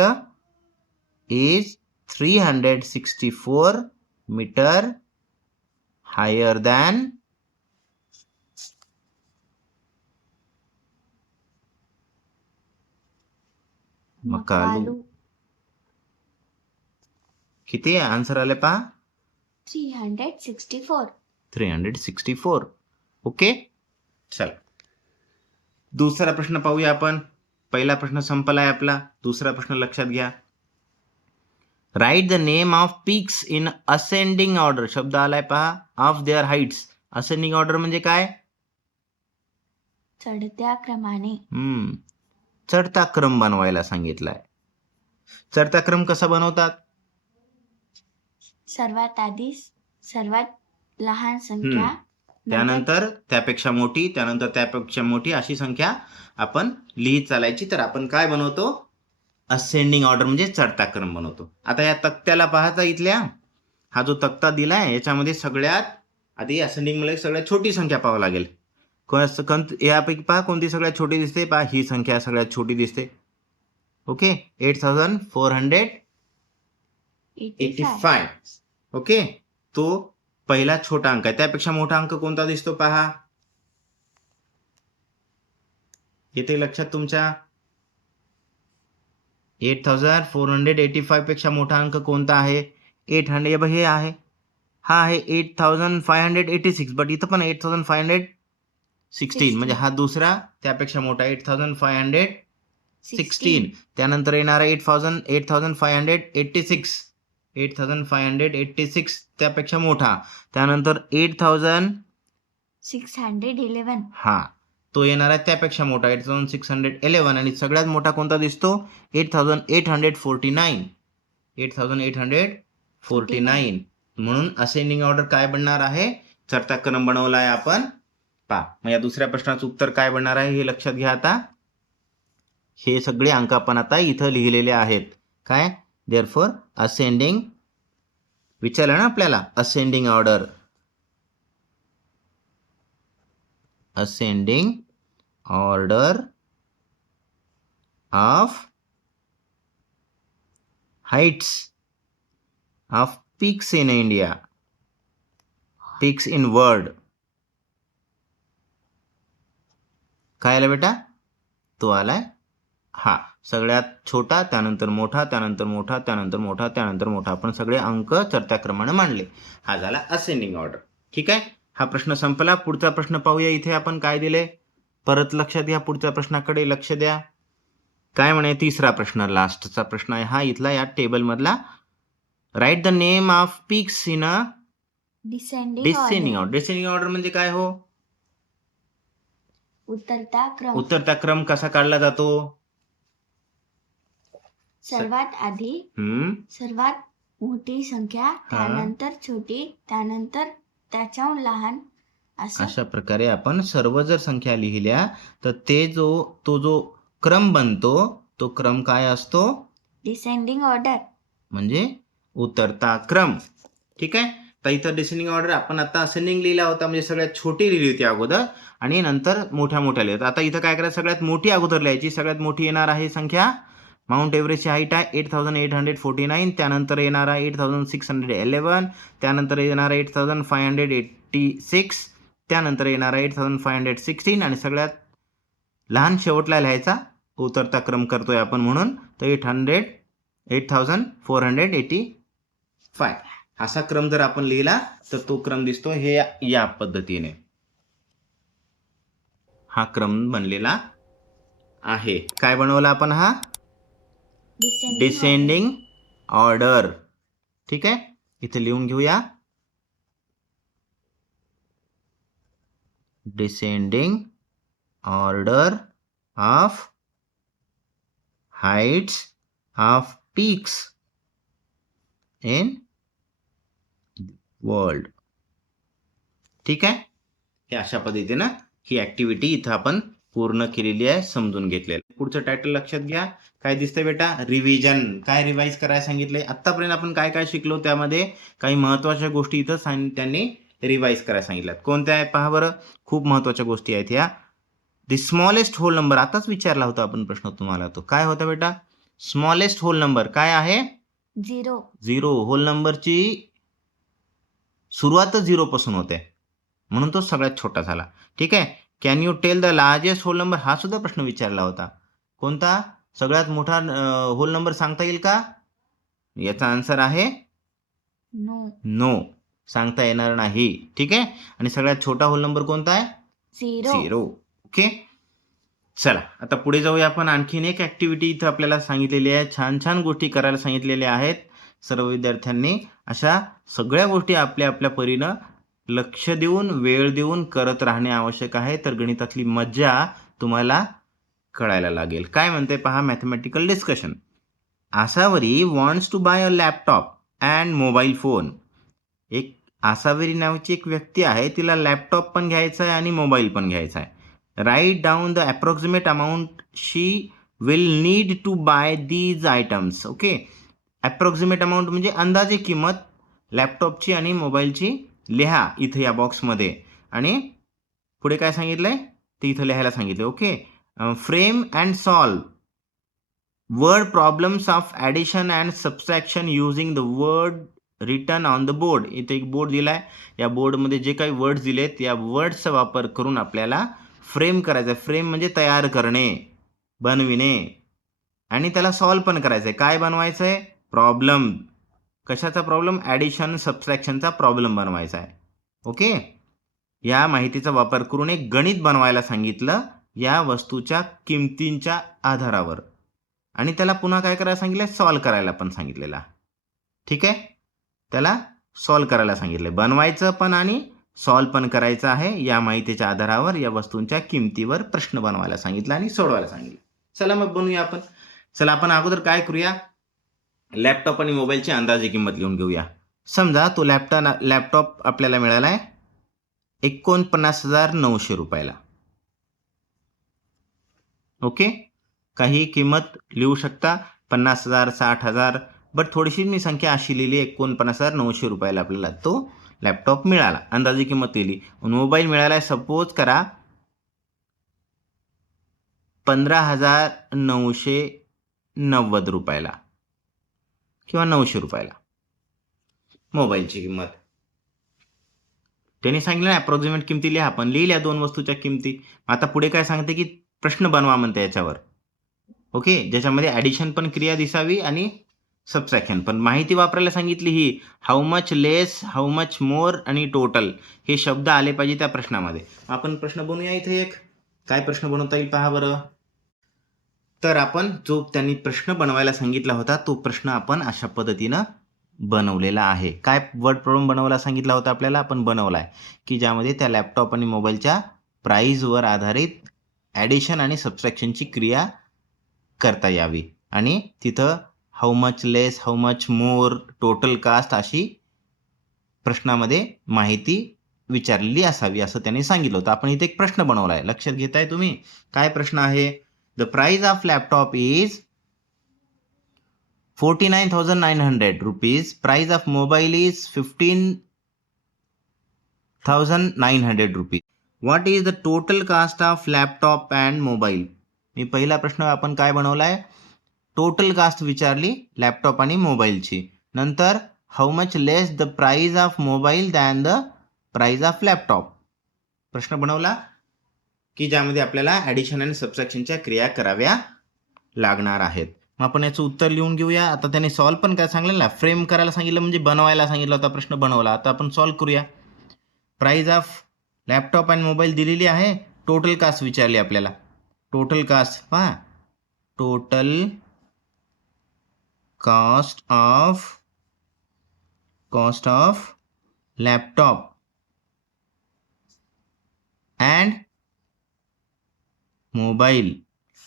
is 364 metre higher than Makalu. किती आन्सर आले पहा, 364. 364. ओके, चला दुसरा प्रश्न पाहूया आपण. पहिला प्रश्न संपलाय आपला. दुसरा प्रश्न लक्षात घ्या. Write the name of peaks in ascending order. शब्द आलाय पहा, of their heights. Ascending order म्हणजे काय, चढत्या क्रमाने. चढता क्रम बनवायला सांगितलाय. चढता क्रम कसा बनवतात, सर्वात आधी सर्वात लहान संख्या, त्यानंतर त्यापेक्षा मोठी, त्यानंतर त्यापेक्षा मोठी, अशी संख्या आपण लिहित चालायची. तर आपण काय बनवतो, असेंडिंग ऑर्डर म्हणजे चढता क्रम बनवतो. आता या तक्त्याला पाहता, इथल्या हा जो तक्ता दिलाय याच्यामध्ये सगळ्यात आधी असेंडिंग मध्ये सगळ्यात छोटी संख्या पाहावं लागेल. यापैकी पहा कोणती सगळ्यात छोटी दिसते, पहा ही संख्या सगळ्यात छोटी दिसते. ओके, 8,485. ओके, तो पहिला छोटा अंक आहे. त्यापेक्षा मोठा अंक कोणता दिसतो पहा, येते लक्षात तुमच्या. 8,485 पेक्षा मोठा अंक कोणता आहे, 800 हे आहे, हा आहे 8586, बट इथं पण 8516 म्हणजे हा दुसरा त्यापेक्षा मोठा 8516. त्यानंतर येणारा 8586 त्यापेक्षा मोठा. त्यानंतर 611. हा तो येणार आहे त्यापेक्षा मोठा 8611. आणि सगळ्यात मोठा कोणता दिसतो? 8849. 8849. म्हणून असेंडिंग ऑर्डर काय बनणार आहे? चढता क्रम बनवला आहे आपण. पहा मग या दुसऱ्या प्रश्नाचं उत्तर काय बनणार आहे हे लक्षात घ्या. आता हे सगळे अंक आपण आता इथं लिहिलेले आहेत. काय? देअरफॉर असेंडिंग, विचारलं ना आपल्याला, ascending order, ascending order of heights of peaks in India, peaks in world. काय आला बेटा? तो आलाय हा सगळ्यात छोटा, त्यानंतर मोठा, त्यानंतर मोठा, त्यानंतर मोठा, त्यानंतर मोठा. आपण सगळे अंक चढत्या क्रमाने मांडले. हा झाला असेंडिंग ऑर्डर. ठीक आहे, हा प्रश्न संपला. पुढचा प्रश्न पाहूया. इथे आपण काय दिले परत लक्षात घ्या, पुढच्या प्रश्नाकडे लक्ष द्या. काय म्हणे? तिसरा प्रश्न, लास्टचा प्रश्न आहे हा इथला या टेबल मधला. Write the name of peaks in a descending order. Descending order म्हणजे काय हो? उतरता क्रम. उतरता क्रम कसा काढला जातो? सर्वात आधी सर्वात मोठी संख्या, त्यानंतर छोटी, त्यानंतर त्याच्याहून लहान, अशा प्रकारे आपण सर्व जर संख्या लिहिल्या तर तो जो क्रम बनतो तो क्रम काय असतो? डिसेंडिंग ऑर्डर, म्हणजे उतरता क्रम. ठीक आहे, तर इथं डिसेंडिंग ऑर्डर आपण आता असेंडिंग लिहिला होता, म्हणजे सगळ्यात छोटी लिहिली होती अगोदर आणि नंतर मोठ्या मोठ्या लिहित. आता इथं काय करायचं? सगळ्यात मोठी अगोदर लिहायची. सगळ्यात मोठी येणार आहे संख्या, माउंट एव्हरेस्टची हाईट आहे 8849. त्यानंतर येणार आहे 8611. त्यानंतर येणार आहे 8586. त्यानंतर येणार आहे 8516. आणि सगळ्यात लहान शेवटला लिहायचा. उतरता क्रम करतोय आपण म्हणून. तर 8485. असा क्रम जर आपण लिहिला तर तो क्रम दिसतो हे या पद्धतीने. हा क्रम बनलेला आहे. काय बनवला आपण? हा डिसेंडिंग ऑर्डर. ठीक आहे, इथे लिहून घेऊया. Descending order of Heights of peaks in world. ठीक आहे, हे अशा पद्धतीनं ही ऍक्टिव्हिटी इथं आपण पूर्ण केलेली आहे, समजून घेतलेलं. पुढचं टायटल लक्षात घ्या. काय दिसतंय बेटा? रिव्हिजन. काय रिवाइज करायला सांगितलंय? आतापर्यंत आपण काय काय शिकलो त्यामध्ये काही महत्वाच्या गोष्टी इथं त्यांनी रिवाइज करायला सांगितल्यात. कोणत्या आहे पहा बरं. खूप महत्वाच्या गोष्टी आहेत ह्या. द स्मॉलेस्ट होल नंबर, आताच विचारला होता आपण प्रश्न तुम्हाला. तो काय होता बेटा? स्मॉलेस्ट होल नंबर काय आहे? 0. होल नंबरची सुरुवातच 0 पासून होते म्हणून तो सगळ्यात छोटा झाला. ठीक आहे, can you tell the largest whole number, हा सुद्धा प्रश्न विचारला होता. कोणता सगळ्यात मोठा होल नंबर सांगता येईल का? याचा आन्सर आहे नो, सांगता येणार नाही. ठीक आहे, आणि सगळ्यात छोटा होल नंबर कोणता आहे? 0. ओके, चला आता पुढे जाऊया आपण. आणखीन एक ऍक्टिव्हिटी इथं आपल्याला सांगितलेली आहे. छान छान गोष्टी करायला सांगितलेल्या आहेत सर्व विद्यार्थ्यांनी. अशा सगळ्या गोष्टी आपल्या आपल्या परीनं लक्ष देऊन वेळ देऊन करत राहणे आवश्यक आहे. तर गणितातली मज्जा तुम्हाला कळायला लागेल. काय म्हणते पहा, mathematical discussion. Asavari wants to buy a laptop and mobile phone. एक आसावरी नावाची एक व्यक्ती आहे, तिला लॅपटॉप पण घ्यायचा आहे आणि मोबाईल पण घ्यायचा आहे. Write down the approximate amount she will need to buy these items. Okay, approximate amount म्हणजे अंदाजे किंमत लॅपटॉपची आणि मोबाईलची लिहा इथं या बॉक्समध्ये. आणि पुढे काय सांगितलंय ते इथं लिहायला सांगितले. Okay, frame and solve word problems of addition and subtraction using the word written on the board. इथे एक बोर्ड दिलाय, या बोर्डमध्ये जे काही वर्ड्स दिलेत या वर्ड्सचा वापर करून आपल्याला फ्रेम करायचा. फ्रेम म्हणजे तयार करणे, बनविणे, आणि त्याला सॉल्व पण करायचंय. काय बनवायचंय? प्रॉब्लेम. कशाचा प्रॉब्लेम? ॲडिशन सबट्रॅक्शनचा प्रॉब्लेम बनवायचा आहे. ओके. या माहितीचा वापर करून एक गणित बनवायला सांगितलं या वस्तूच्या किमतींच्या आधारावर, आणि त्याला पुन्हा काय करायला सांगितलं? सॉल्व करायला पण सांगितलेला. ठीक आहे. त्याला सॉल्व करायला सांगितले, बनवायचं पण आणि सॉल्व पण करायचं आहे. या माहितीच्या आधारावर या वस्तूंच्या किमतीवर प्रश्न बनवायला सांगितला आणि सोडवायला सांगितलं. चला मग बनवूया आपण. चला आपण अगोदर काय करूया? लॅपटॉप आणि मोबाईलची अंदाजे किंमत लिहून घेऊया. समजा तो लॅपटॉप आपल्याला मिळाला आहे 49,900 रुपयाला. ओके. काही किंमत लिहू शकता, 50,000, 60,000, बट थोडीशी मी संख्या अशी लिहिली, 49,900 रुपयाला आपल्याला तो लॅपटॉप मिळाला. अंदाजे किंमत लिहिली. मोबाईल मिळाला सपोज करा 15,990 रुपयाला किंवा 900 रुपयाला मोबाईलची किंमत. त्यांनी सांगितलं अप्रॉक्सिमेट किमती लिहा, पण लिहिल्या दोन वस्तूच्या किमती. आता पुढे काय सांगते की प्रश्न बनवा म्हणते याच्यावर. ओके. ज्याच्यामध्ये ॲडिशन पण क्रिया दिसावी आणि सबट्रॅक्शन पण. माहिती वापरायला सांगितली ही how much less, how much more आणि टोटल हे शब्द आले पाहिजे त्या प्रश्नामध्ये. आपण प्रश्न बनवूया इथे एक. काय प्रश्न बनवता येईल पहा बरं. तर आपण जो त्यांनी प्रश्न बनवायला सांगितला होता तो प्रश्न आपण अशा पद्धतीनं बनवलेला आहे. काय वर्ड प्रॉब्लेम बनवायला सांगितला होता आपल्याला, आपण बनवला आहे की ज्यामध्ये त्या लॅपटॉप आणि मोबाईलच्या प्राईजवर आधारित ॲडिशन आणि सबट्रॅक्शनची क्रिया करता यावी, आणि तिथं how much less, how much more, total caste अशी प्रश्नामध्ये माहिती विचारलेली असावी असं त्यांनी सांगितलं होतं. आपण इथे एक प्रश्न बनवला आहे, लक्षात घेताय तुम्ही? काय प्रश्न आहे? The price of laptop is 49,900 rupees. Price of mobile is 15,900 rupees. What is the total cost of laptop and mobile? मी पहिला प्रश्न आपण काय बनवलाय? टोटल कास्ट विचारली लॅपटॉप आणि मोबाईलची. नंतर how much less the price of mobile than the price of laptop. प्रश्न बनवला की ज्यामध्ये आपल्याला ॲडिशन आणि सबट्रॅक्शनच्या क्रिया कराव्या लागणार आहेत. मग आपण याचं उत्तर लिहून घेऊया. आता त्याने सॉल्व पण काय सांगितलं ना, फ्रेम करायला सांगितलं म्हणजे बनवायला सांगितलं होता, प्रश्न बनवला. आता आपण सॉल्व करूया. Price of laptop and mobile दिलेली आहे, टोटल कास्ट विचारली आपल्याला. टोटल कास्ट पहा, total cost of laptop and mobile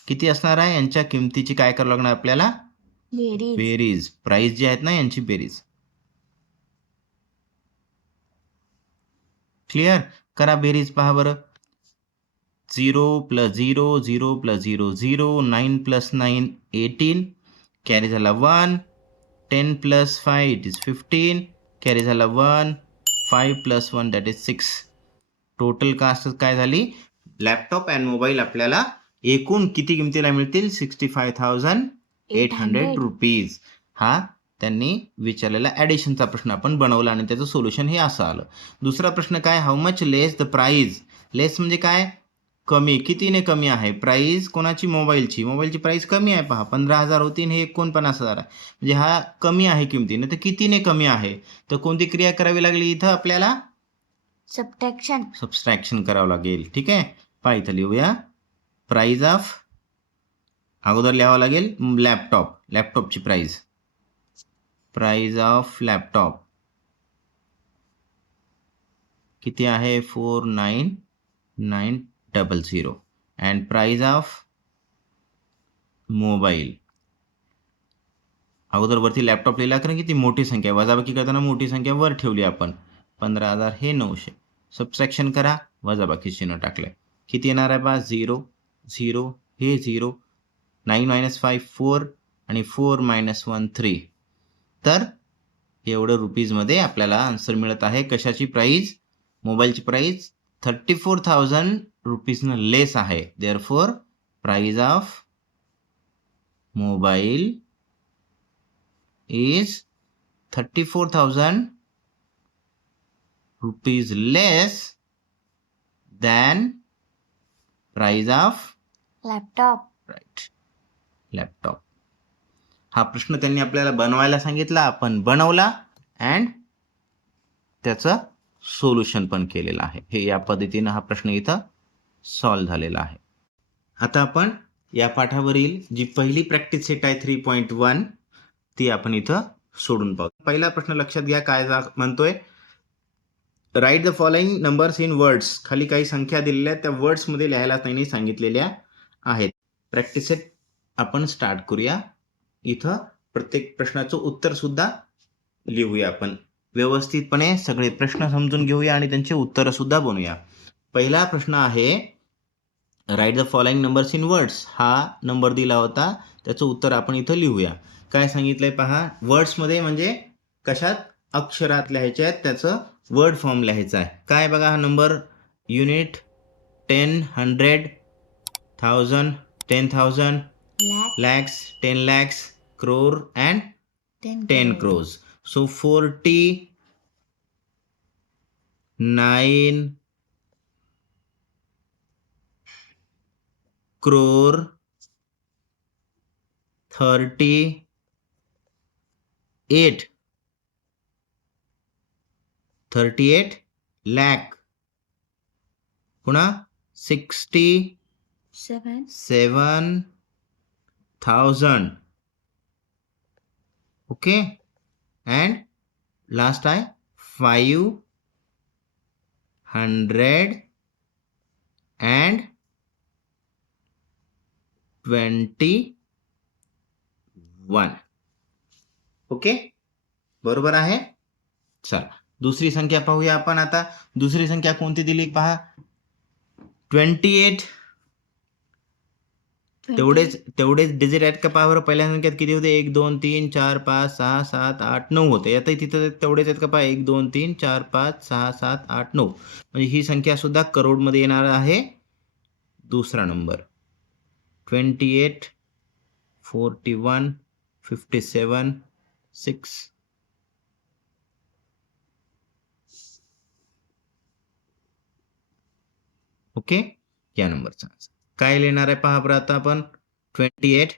किती असणार आहे? यांच्या किमतीची काय करावं लागणार आपल्याला? बेरीज. प्राइस जी आहेत ना यांची बेरीज. क्लिअर करा बेरीज. पहा बरं. 0 + 0, 0 + 0, 0, 9 + 9, 18, कॅरी झाला 1, 10 + 5 इट इज 15, कॅरी झाला 1, 5 + 1 दॅट इज 6. टोटल कास्ट काय झाली? लॅपटॉप अँड मोबाईल आपल्याला एकूण किती किमतीला मिळतील? 65,800 रुपीज. हा त्यांनी विचारलेला ॲडिशनचा प्रश्न आपण बनवला आणि त्याचं सोल्युशन हे असं आलं. दुसरा प्रश्न काय? How much less the price. Less म्हणजे काय? कमी. कितीने कमी आहे? प्राइस कोणाची? मोबाईलची. मोबाईलची प्राइस कमी आहे पहा, 15,000 होती आणि हे 49,000 आहे. म्हणजे हा कमी आहे किमतीने. तर कितीने कमी आहे? तर कोणती क्रिया करावी लागली इथं आपल्याला? सबट्रॅक्शन करावं लागेल. ठीक आहे. पहा इथं लिहूया. प्राइस ऑफ अगोदर लिहावं लागेल लॅपटॉपची प्राइस ऑफ लॅपटॉप किती आहे? 49,900 अँड प्राइस ऑफ मोबाईल अगोदर वरती लॅपटॉप लिहिला, कारण किती मोठी संख्या, वजाबाकी करताना मोठी संख्या वर ठेवली आपण. 15,000 हे 900. सबट्रॅक्शन करा, वजाबाकी चिन्ह टाकलंय. किती येणार आहे बा? 0, 0, हे 0, 9 - 5 4 आणि 4 - 1 3. तर एवढं रुपीजमध्ये आपल्याला आन्सर मिळत आहे. कशाची प्राइस? मोबाईलची प्राइस 34,000 रुपीजनं लेस आहे. Therefore price of mobile is 34,000 rupees less than price of laptop. right laptop. हा प्रश्न त्यांनी आपल्याला बनवायला सांगितला, आपण बनवला अँड त्याचं सोल्युशन पण केलेलं आहे. हे या पद्धतीनं हा प्रश्न इथं सॉल्व्ह झालेला आहे. आता आपण या पाठावरील जी पहिली प्रॅक्टिस सेट आहे 3.1 ती आपण इथं सोडून पाहू. पहिला प्रश्न लक्षात घ्या काय म्हणतोय, write the following numbers in words. खाली काही संख्या दिलेल्या त्या वर्ड्समध्ये लिहायला त्यांनी सांगितलेल्या आहेत. प्रॅक्टिस सेट आपण स्टार्ट करूया. इथं प्रत्येक प्रश्नाचं उत्तर सुद्धा लिहूया. आपण व्यवस्थितपणे सगळे प्रश्न समजून घेऊया आणि त्यांचे उत्तरं सुद्धा बनवूया. पहिला प्रश्न आहे, write the following numbers in words. हा नंबर दिला होता, त्याचं उत्तर आपण इथं लिहूया. काय सांगितलंय पहा, वर्ड्समध्ये म्हणजे कशात, अक्षरात लिहायचे आहेत, त्याचं वर्ड फॉर्म लिहायचा आहे. काय बघा हा number, unit, 10, 100, 1000, 10,000, lakh, lakhs, 10 lakhs, crore and 10 crores. So 49 crore 38 lakh, पुन्हा 67,000. ओके, अँड लास्ट आहे 521. ओके, बरोबर आहे. चला दुसरी संख्या पाहूया आपण. आता दुसरी संख्या कोणती दिली पहा, 28. तेवढेच डिजिट आहेत का पहा बरं. पहिल्या संख्यात किती होते, 1 2 3 4 5 6 7 8 9 होते. आता तिथं तेवढेच आहेत का पहा, 1 2 3 4 5 6 7 8 9. म्हणजे ही संख्या सुद्धा करोडमध्ये येणार आहे. दुसरा नंबर 28 41 57 6. ओके, या नंबरचा काय लिहिणार आहे पहा बरं. आता आपण 28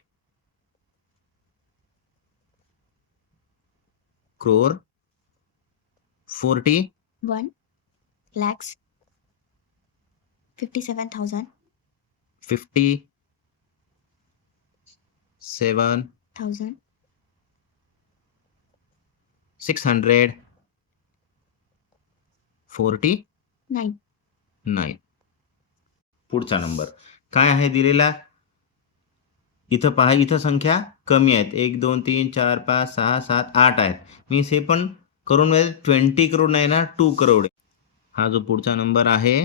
crore 1 lakhs 57,000 57 649. पुढचा नंबर काय आहे दिलेला, इथं पहा, इथं संख्या कमी आहेत, 1 2 3 4 5 6 7 8 आहेत. मी हे पण करून 20 करोड नाही ना, 2 करोड. हा जो पुढचा नंबर आहे,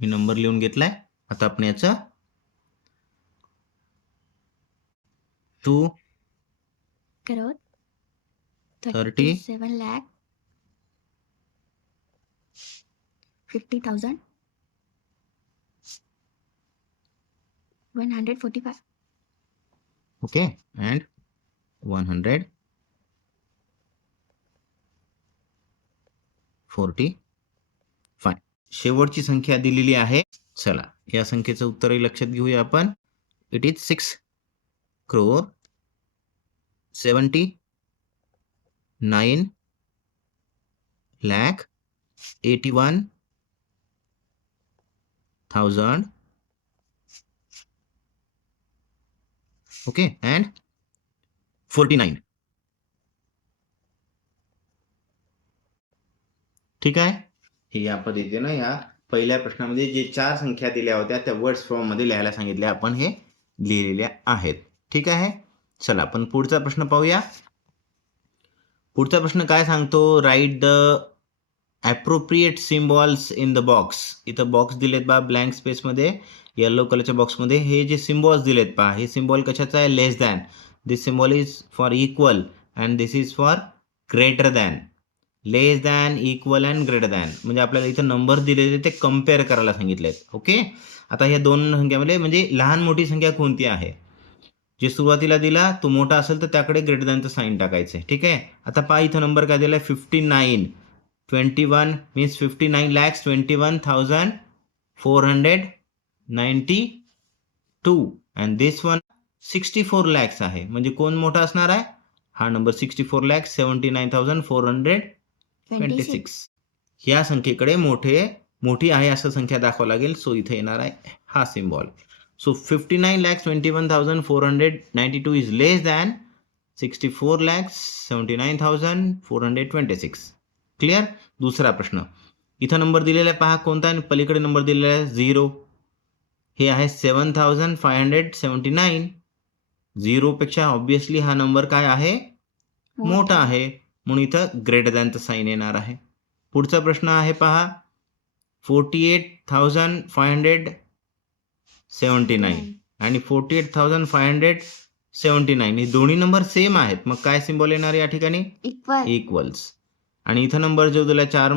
मी नंबर लिहून घेतलाय. आता आपण याचं 2 crore 30 37 lakh 50,000 145. Okay, and 145. शेवटची संख्या दिलेली आहे. चला या संख्येचं उत्तरही लक्षात घेऊया आपण. It is 6 crore 79 lakh 81,000. Okay, and 49. ठीक आहे. हे या पद्धतीनं या पहिल्या प्रश्नामध्ये जे 4 संख्या दिल्या होत्या त्या वर्ड्स फॉर्ममध्ये लिहायला सांगितल्या, आपण हे लिहिलेल्या आहेत. ठीक आहे. चला आपण पुढचा प्रश्न पाहूया. पुढचा प्रश्न काय सांगतो, write the appropriate symbols in the box. इथं बॉक्स दिलेत बा, ब्लँक स्पेसमध्ये येलो कलरच्या बॉक्समध्ये हे जे सिम्बॉल्स दिलेत पहा, हे सिम्बॉल कशाचा आहे, less than. This symbol is for equal and this is for greater than. Less than, equal and greater than म्हणजे आपल्याला इथं नंबर दिलेले ते कम्पेअर करायला सांगितलेत. ओके, आता ह्या दोन संख्यामध्ये म्हणजे लहान मोठी संख्या कोणती आहे, जे सुरुवातीला दिला तो मोठा असेल तर त्याकडे ग्रेटर दॅनचं साईन टाकायचं. ठीक आहे. आता पहा इथं नंबर काय दिला आहे, 59. 21 means 59,21,492 and this one 64 lakhs आहे. म्हणजे कोण मोठा असणार आहे? हा नंबर 64 लॅक्स 79,426. या संख्येकडे मोठी आहे असं संख्या दाखवावं लागेल. सो इथे येणार आहे हा symbol. So 59,21,492 is less than 64,79,426. Clear? दुसरा प्रश्न. इथं नंबर दिलेला आहे पहा कोणता आहे, पलीकडे नंबर दिलेला आहे 0. हे आहे 7,579. 0 पेक्षा ऑब्विसली हा नंबर काय आहे? मोठा आहे. म्हणून इथं ग्रेटर दॅनचं साईन येणार आहे. पुढचा प्रश्न आहे पहा 48,579 आणि 48,579 हे दोन्ही नंबर सेम आहेत. मग काय सिम्बॉल येणार या ठिकाणी? इक्वल्स. आणि इथं नंबर जो दिला 4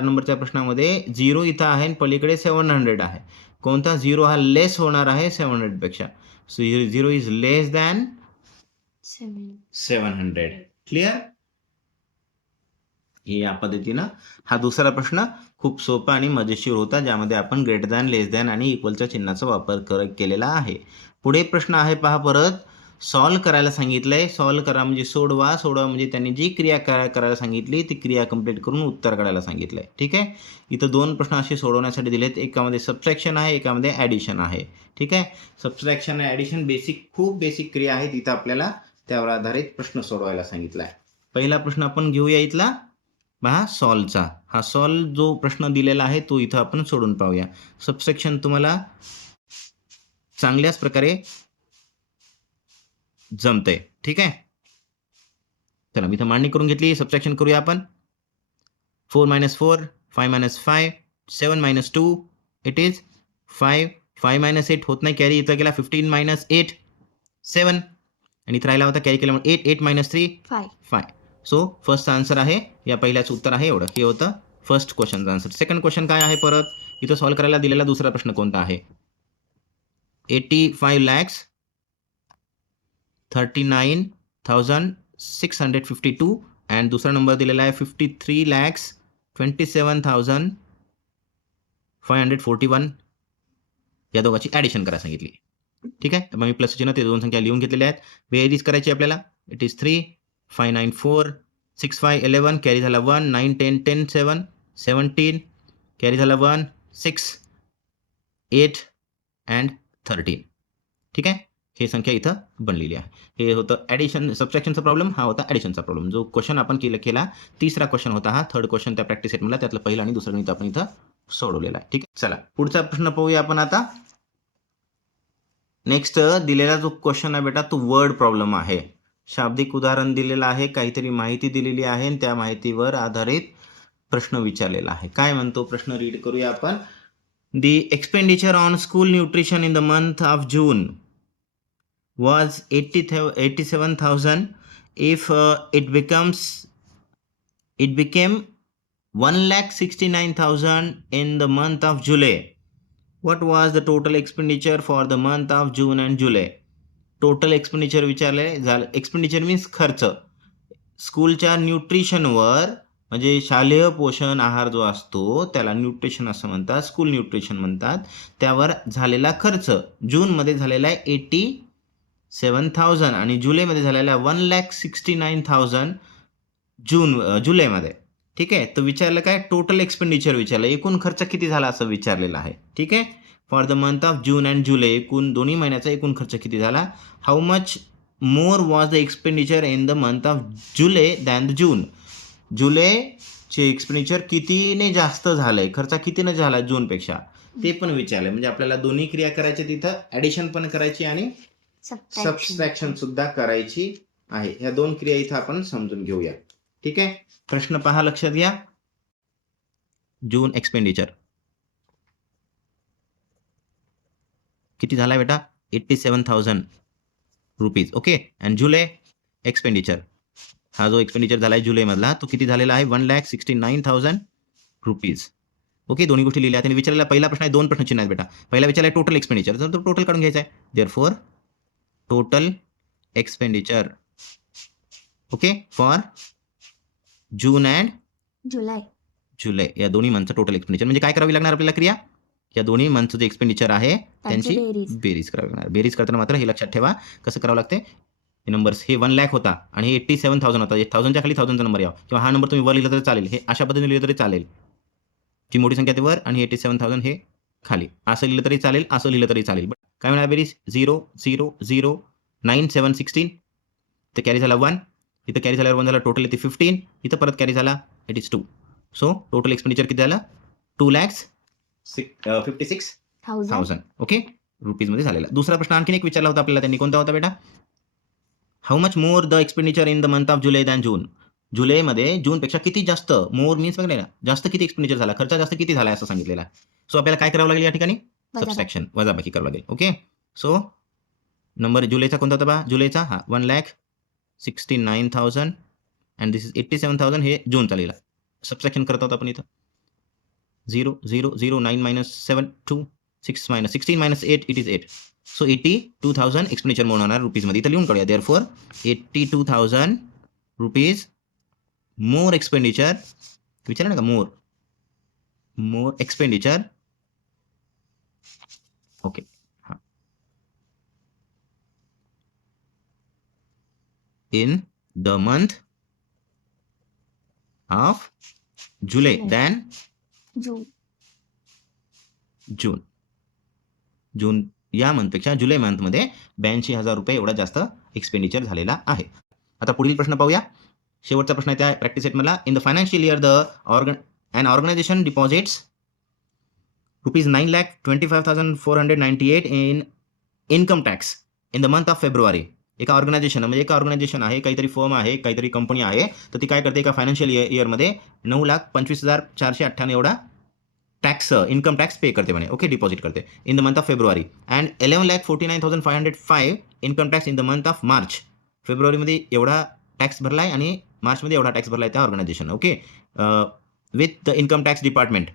नंबरच्या प्रश्नामध्ये 0 इथं आहे आणि पलीकडे 700 आहे. कोणता 0 हा लेस होणार आहे 700 पेक्षा. So 0 is less than 700. Clear? हे या पद्धतीनं हा दुसरा प्रश्न खूप सोपा आणि मजेशीर होता, ज्यामध्ये आपण ग्रेटर दॅन, लेस दॅन आणि इक्वलच्या चिन्हाचा वापर केलेला आहे. पुढे प्रश्न आहे पहा परत सॉल्व करायला सांगितलंय. सॉल्व करा म्हणजे सोडवा म्हणजे त्यांनी जी क्रिया करायला सांगितली ती क्रिया कंप्लीट करून उत्तर काढायला सांगितलंय. ठीक आहे. इथं 2 प्रश्न असे सोडवण्यासाठी दिलेत. एकामध्ये सबट्रॅक्शन आहे, एकामध्ये ॲडिशन आहे. ठीक आहे. सबट्रॅक्शन आणि ॲडिशन खूप बेसिक क्रिया आहेत. इथं आपल्याला त्यावर आधारित प्रश्न सोडवायला सांगितला आहे. पहिला प्रश्न आपण घेऊया इथला पहा सॉल्वचा. हा सॉल्व जो प्रश्न दिलेला आहे तो इथं आपण सोडून पाहूया. सबसेक्शन तुम्हाला चांगल्याच प्रकारे जमतंय. ठीक आहे. चला मी इथं मांडणी करून घेतली. सबट्रॅक्शन करूया आपण. 4 - 4 5 - 5 7 - 2 इट इज 5 5 - 8 होत नाही कॅरी इथं गेला 15 - 8 7 आणि इथं राहिला होता कॅरी केल्यामुळे 8 8 - 3 5. सो फर्स्ट आन्सर आहे या पहिल्याचं उत्तर आहे एवढं. हे होतं फर्स्ट क्वेश्चनचं आन्सर. सेकंड क्वेश्चन काय आहे परत इथं सॉल्व करायला दिलेला दुसरा प्रश्न कोणता आहे? 85,39,652 अँड दुसरा नंबर दिलेला आहे 53,27,541. या दोघांची ॲडिशन करायला सांगितली. ठीक आहे. मग मी प्लस चिन्ह ते दोन संख्या लिहून घेतलेल्या आहेत. बेरीज करायची आपल्याला. इट इज 3 5 9 4 6 5 11 कॅरी झाला 1 9 10 10 7 17 कॅरी झाला 1 6 8 अँड 13. ठीक आहे. हे संख्या इथं बनलेली आहे. हे होतं ॲडिशन सबट्रॅक्शनचा प्रॉब्लेम. हा होता ॲडिशनचा प्रॉब्लेम. जो क्वेश्चन आपण केला तिसरा क्वेश्चन होता हा. थर्ड क्वेश्चन त्या प्रॅक्टिस सेटमधला त्यातलं पहिलं आणि दुसरं गणित आपण इथं सोडवलेला आहे. ठीक आहे. चला पुढचा प्रश्न पाहूया आपण आता. नेक्स्ट दिलेला जो क्वेश्चन आहे बेटा तो वर्ड प्रॉब्लेम आहे. शाब्दिक उदाहरण दिलेलं आहे, काहीतरी माहिती दिलेली आहे आणि त्या माहितीवर आधारित प्रश्न विचारलेला आहे. काय म्हणतो प्रश्न रीड करूया आपण. The expenditure on school nutrition in the month of June was 87,000. If it became 1,69,000 in the month of July, what was the total expenditure for the month of June and July? Total expenditure विचारले झालं. Expenditure means खर्च स्कूलच्या न्यूट्रिशनवर, म्हणजे शालेय पोषण आहार जो असतो त्याला न्यूट्रिशन असं म्हणतात, स्कूल न्यूट्रिशन म्हणतात. त्यावर झालेला खर्च जूनमध्ये झालेला आहे 87,000 आणि जुलैमध्ये झालेला आहे 1,69,000 जुलैमध्ये. ठीक आहे. तर विचारलं काय टोटल एक्सपेंडिचर विचारलं, एकूण खर्च किती झाला असं विचारलेलं आहे. ठीक आहे. For the month of June and July एकूण दोन्ही महिन्याचा एकूण खर्च किती झाला. How much more was the expenditure in the month of July than the June. जुलैचे एक्सपेंडिचर कितीने जास्त झालंय, खर्च कितीने झाला जूनपेक्षा ते पण विचारलंय. म्हणजे आपल्याला दोन्ही क्रिया करायची, तिथं ॲडिशन पण करायची आणि सबट्रॅक्शन सुद्धा करायची आहे. ह्या दोन क्रिया इथं आपण समजून घेऊया. ठीक आहे. प्रश्न पहा, लक्षात घ्या. जून एक्सपेंडिचर किती झाला बेटा 87,000 rupees. Okay. And July expenditure, हा जो एक्सपेंडिचर झाला आहे जुलैमधला तो किती झालेला आहे 1,69,000 रुपीज. ओके. दोन्ही गोष्टी लिहिल्या. त्यांनी विचारलेला पहिला प्रश्न आहे, दोन प्रश्न चिन्ह आहेत बेटा. पहिला विचारला टोटल एक्सपेंडिचर, तर तो टोटल काढून घ्यायचा आहे. Therefore total expenditure okay for June and July या दोन्ही मंथचं टोटल एक्सपेंडिचर. म्हणजे काय करावी लागणार आपल्याला क्रिया या दोन्ही मंथचं जे एक्सपेंडिचर आहे त्यांची बेरीज. बेरीज करावी लागणार. बेरीज करताना मात्र हे लक्षात ठेवा कसं करावं लागते. हे नंबर्स हे 1 लाख होता आणि हे 87,000 होता. 1000च्या खाली 1000चा नंबर यावा किंवा हा नंबर तुम्ही वर लिहिला तरी चालेल. हे अशा पद्धतीने लिहिलं तरी चालेल. जी मोठी संख्या ते वर आणि 87,000 हे खाली. असं लिहिलं तरी चालेल, असं लिहिलं तरी चालेल. काय मिळालं बेरीज 0 0 0 9 7 16. इथं कॅरी झाला 1. इथं कॅरी झाल्यावर 1 झाला. टोटल इथे 15. इथं परत कॅरी झाला. It is 2. So total expenditure किती झालं 2,56,000 ओके रुपीजमध्ये झालेला. दुसरा प्रश्न आणखीन एक विचारला होता आपल्याला त्यांनी. कोणता होता बेटा? How much more the expenditure in the month of July than June. जुलैमध्ये जूनपेक्षा किती जास्त, मोर मीन्स बघा ना जास्त किती एक्सपेंडिचर झाला, खर्च जास्त किती झाला असं सांगितलेलं आहे. सो आपल्याला काय करावं लागेल या ठिकाणी सबस्ट्रॅक्शन वजाबाकी करावं लागेल. ओके सो नंबर जुलैचा कोणता होता बा? जुलैचा 1,69,000 अँड दिस इज 87,000. हे जूनचा लिहिला. सबस्ट्रॅक्शन करत आहोत आपण इथं 0 0 0 9 minus 7 2 6 minus 16 minus 8 it is 8. So 82,000 expenditure म्हणून होणार रुपीजमध्ये. इथं लिहून काढूया. Therefore 82,000 rupees more expenditure. विचारा ना का मोर एक्सपेंडिचर. ओके हां in the month of July than June या मंथपेक्षा जुलै मंथमध्ये 82,000 रुपये एवढा जास्त एक्सपेंडिचर झालेला आहे. आता पुढील प्रश्न पाहूया. शेवटचा प्रश्न आहे त्या प्रॅक्टिस सेटमधला. In the financial year an organization deposits rupees 9,25,498 in income tax in the month of February. एका ऑर्गनायझेशन म्हणजे एका ऑर्गनायझेशन आहे, काहीतरी फर्म आहे, काहीतरी कंपनी आहे, तर ती काय करते एका फायनान्शियल इयरमध्ये 9,25,498 एवढा टॅक्स इन्कम टॅक्स पे करते म्हणे. ओके डिपॉझिट करते in the month of February and 11,49,505 income tax in the month of March. फेब्रुवारीमध्ये एवढा टॅक्स भरला आहे आणि मार्चमध्ये एवढा टॅक्स भरला आहे त्या organisation. Okay with the income tax department.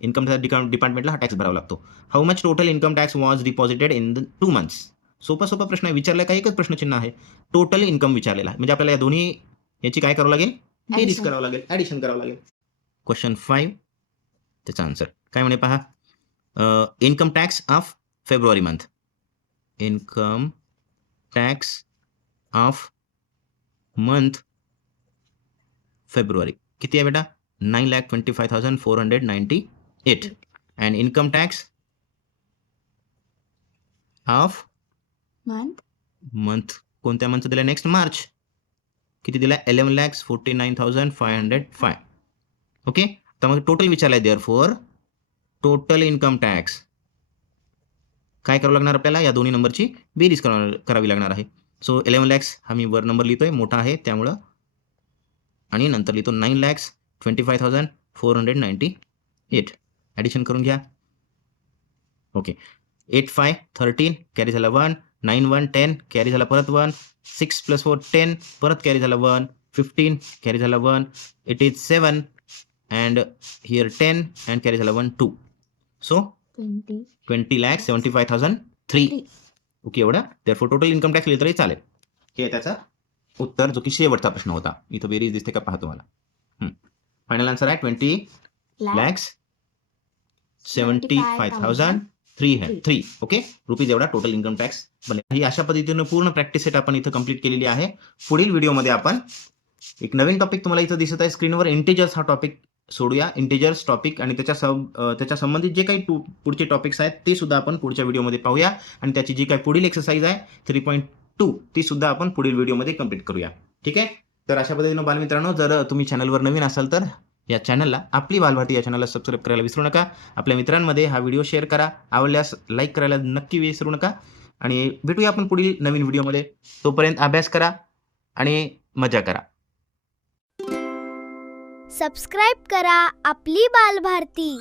Income tax डिपार्टमेंटला हा टॅक्स भरावा लागतो. How much total income tax was deposited in the 2 months. सोपा प्रश्न आहे. विचारला का एकच प्रश्नचिन्ह आहे. टोटल इन्कम विचारलेला आहे म्हणजे आपल्याला या दोन्ही याची काय करावं लागेल बेरीज करावं लागेल, ॲडिशन करावं लागेल. क्वेश्चन 5 त्याचा आन्सर काय म्हणे पहा. Income tax of February month. Income tax of month February किती आहे बेटा 9,25,498 and income tax of month कोणत्या मंथचं दिलं नेक्स्ट मार्च किती दिला 11,49,505. ओके तर मग टोटल विचारलाय. देअरफॉर टोटल इन्कम टॅक्स काय करावं लागणार आपल्याला या दोन्ही नंबरची बेरीज करावी लागणार आहे. सो 11 lakhs हा मी वर नंबर लिहितोय मोठा आहे त्यामुळं आणि नंतर लिहितो 9,25,498 ॲडिशन करून घ्या. ओके 8 5 13 कॅरी झाला 1 9 1 10 कॅरी झाला परत 1 6 + 4 10 परत कॅरी झाला 1 15 कॅरी झाला 1 it is 7 and here 10 and carry झाला 1 2. सो 20,75,003. ओके एवढा. देअरफॉर टोटल इन्कम टॅक्स लिहिलं तरी चालेल. हे त्याचा उत्तर जो की शेवटचा प्रश्न होता. इथं बेरीज दिसते का पाहतो मला. फायनल आन्सर आहे 20,75,303. ओके रुपीज एवढा टोटल इन्कम टॅक्स बनेल. ही अशा पद्धतीने पूर्ण प्रॅक्टिस सेट आपण इथं कंप्लीट केलेली आहे. पुढील व्हिडिओमध्ये आपण एक नवीन टॉपिक तुम्हाला इथं दिसत आहे स्क्रीनवर इंटिजर्स हा टॉपिक सोडूया. इंटिजर्स टॉपिक आणि त्याच्या संबंधित जे काही पुढचे टॉपिक्स आहेत ते सुद्धा आपण पुढच्या व्हिडिओमध्ये पाहूया आणि त्याची जी काही पुढील एक्सरसाइज आहे 3.2 ती सुद्धा आपण पुढील व्हिडिओमध्ये कंप्लीट करूया. ठीक आहे. तर अशा पद्धतीनं बालमित्रांनो जर तुम्ही चॅनलवर नवीन असाल तर या चॅनलला आपली बालभारती या चॅनलला सबस्क्राईब करायला विसरू नका. आपल्या मित्रांमध्ये हा व्हिडिओ शेअर करा. आवडल्यास लाईक करायला नक्की विसरू नका आणि भेटूया आपण पुढील नवीन व्हिडिओमध्ये. तोपर्यंत अभ्यास करा आणि मजा करा. सबस्क्राईब करा आपली बालभारती.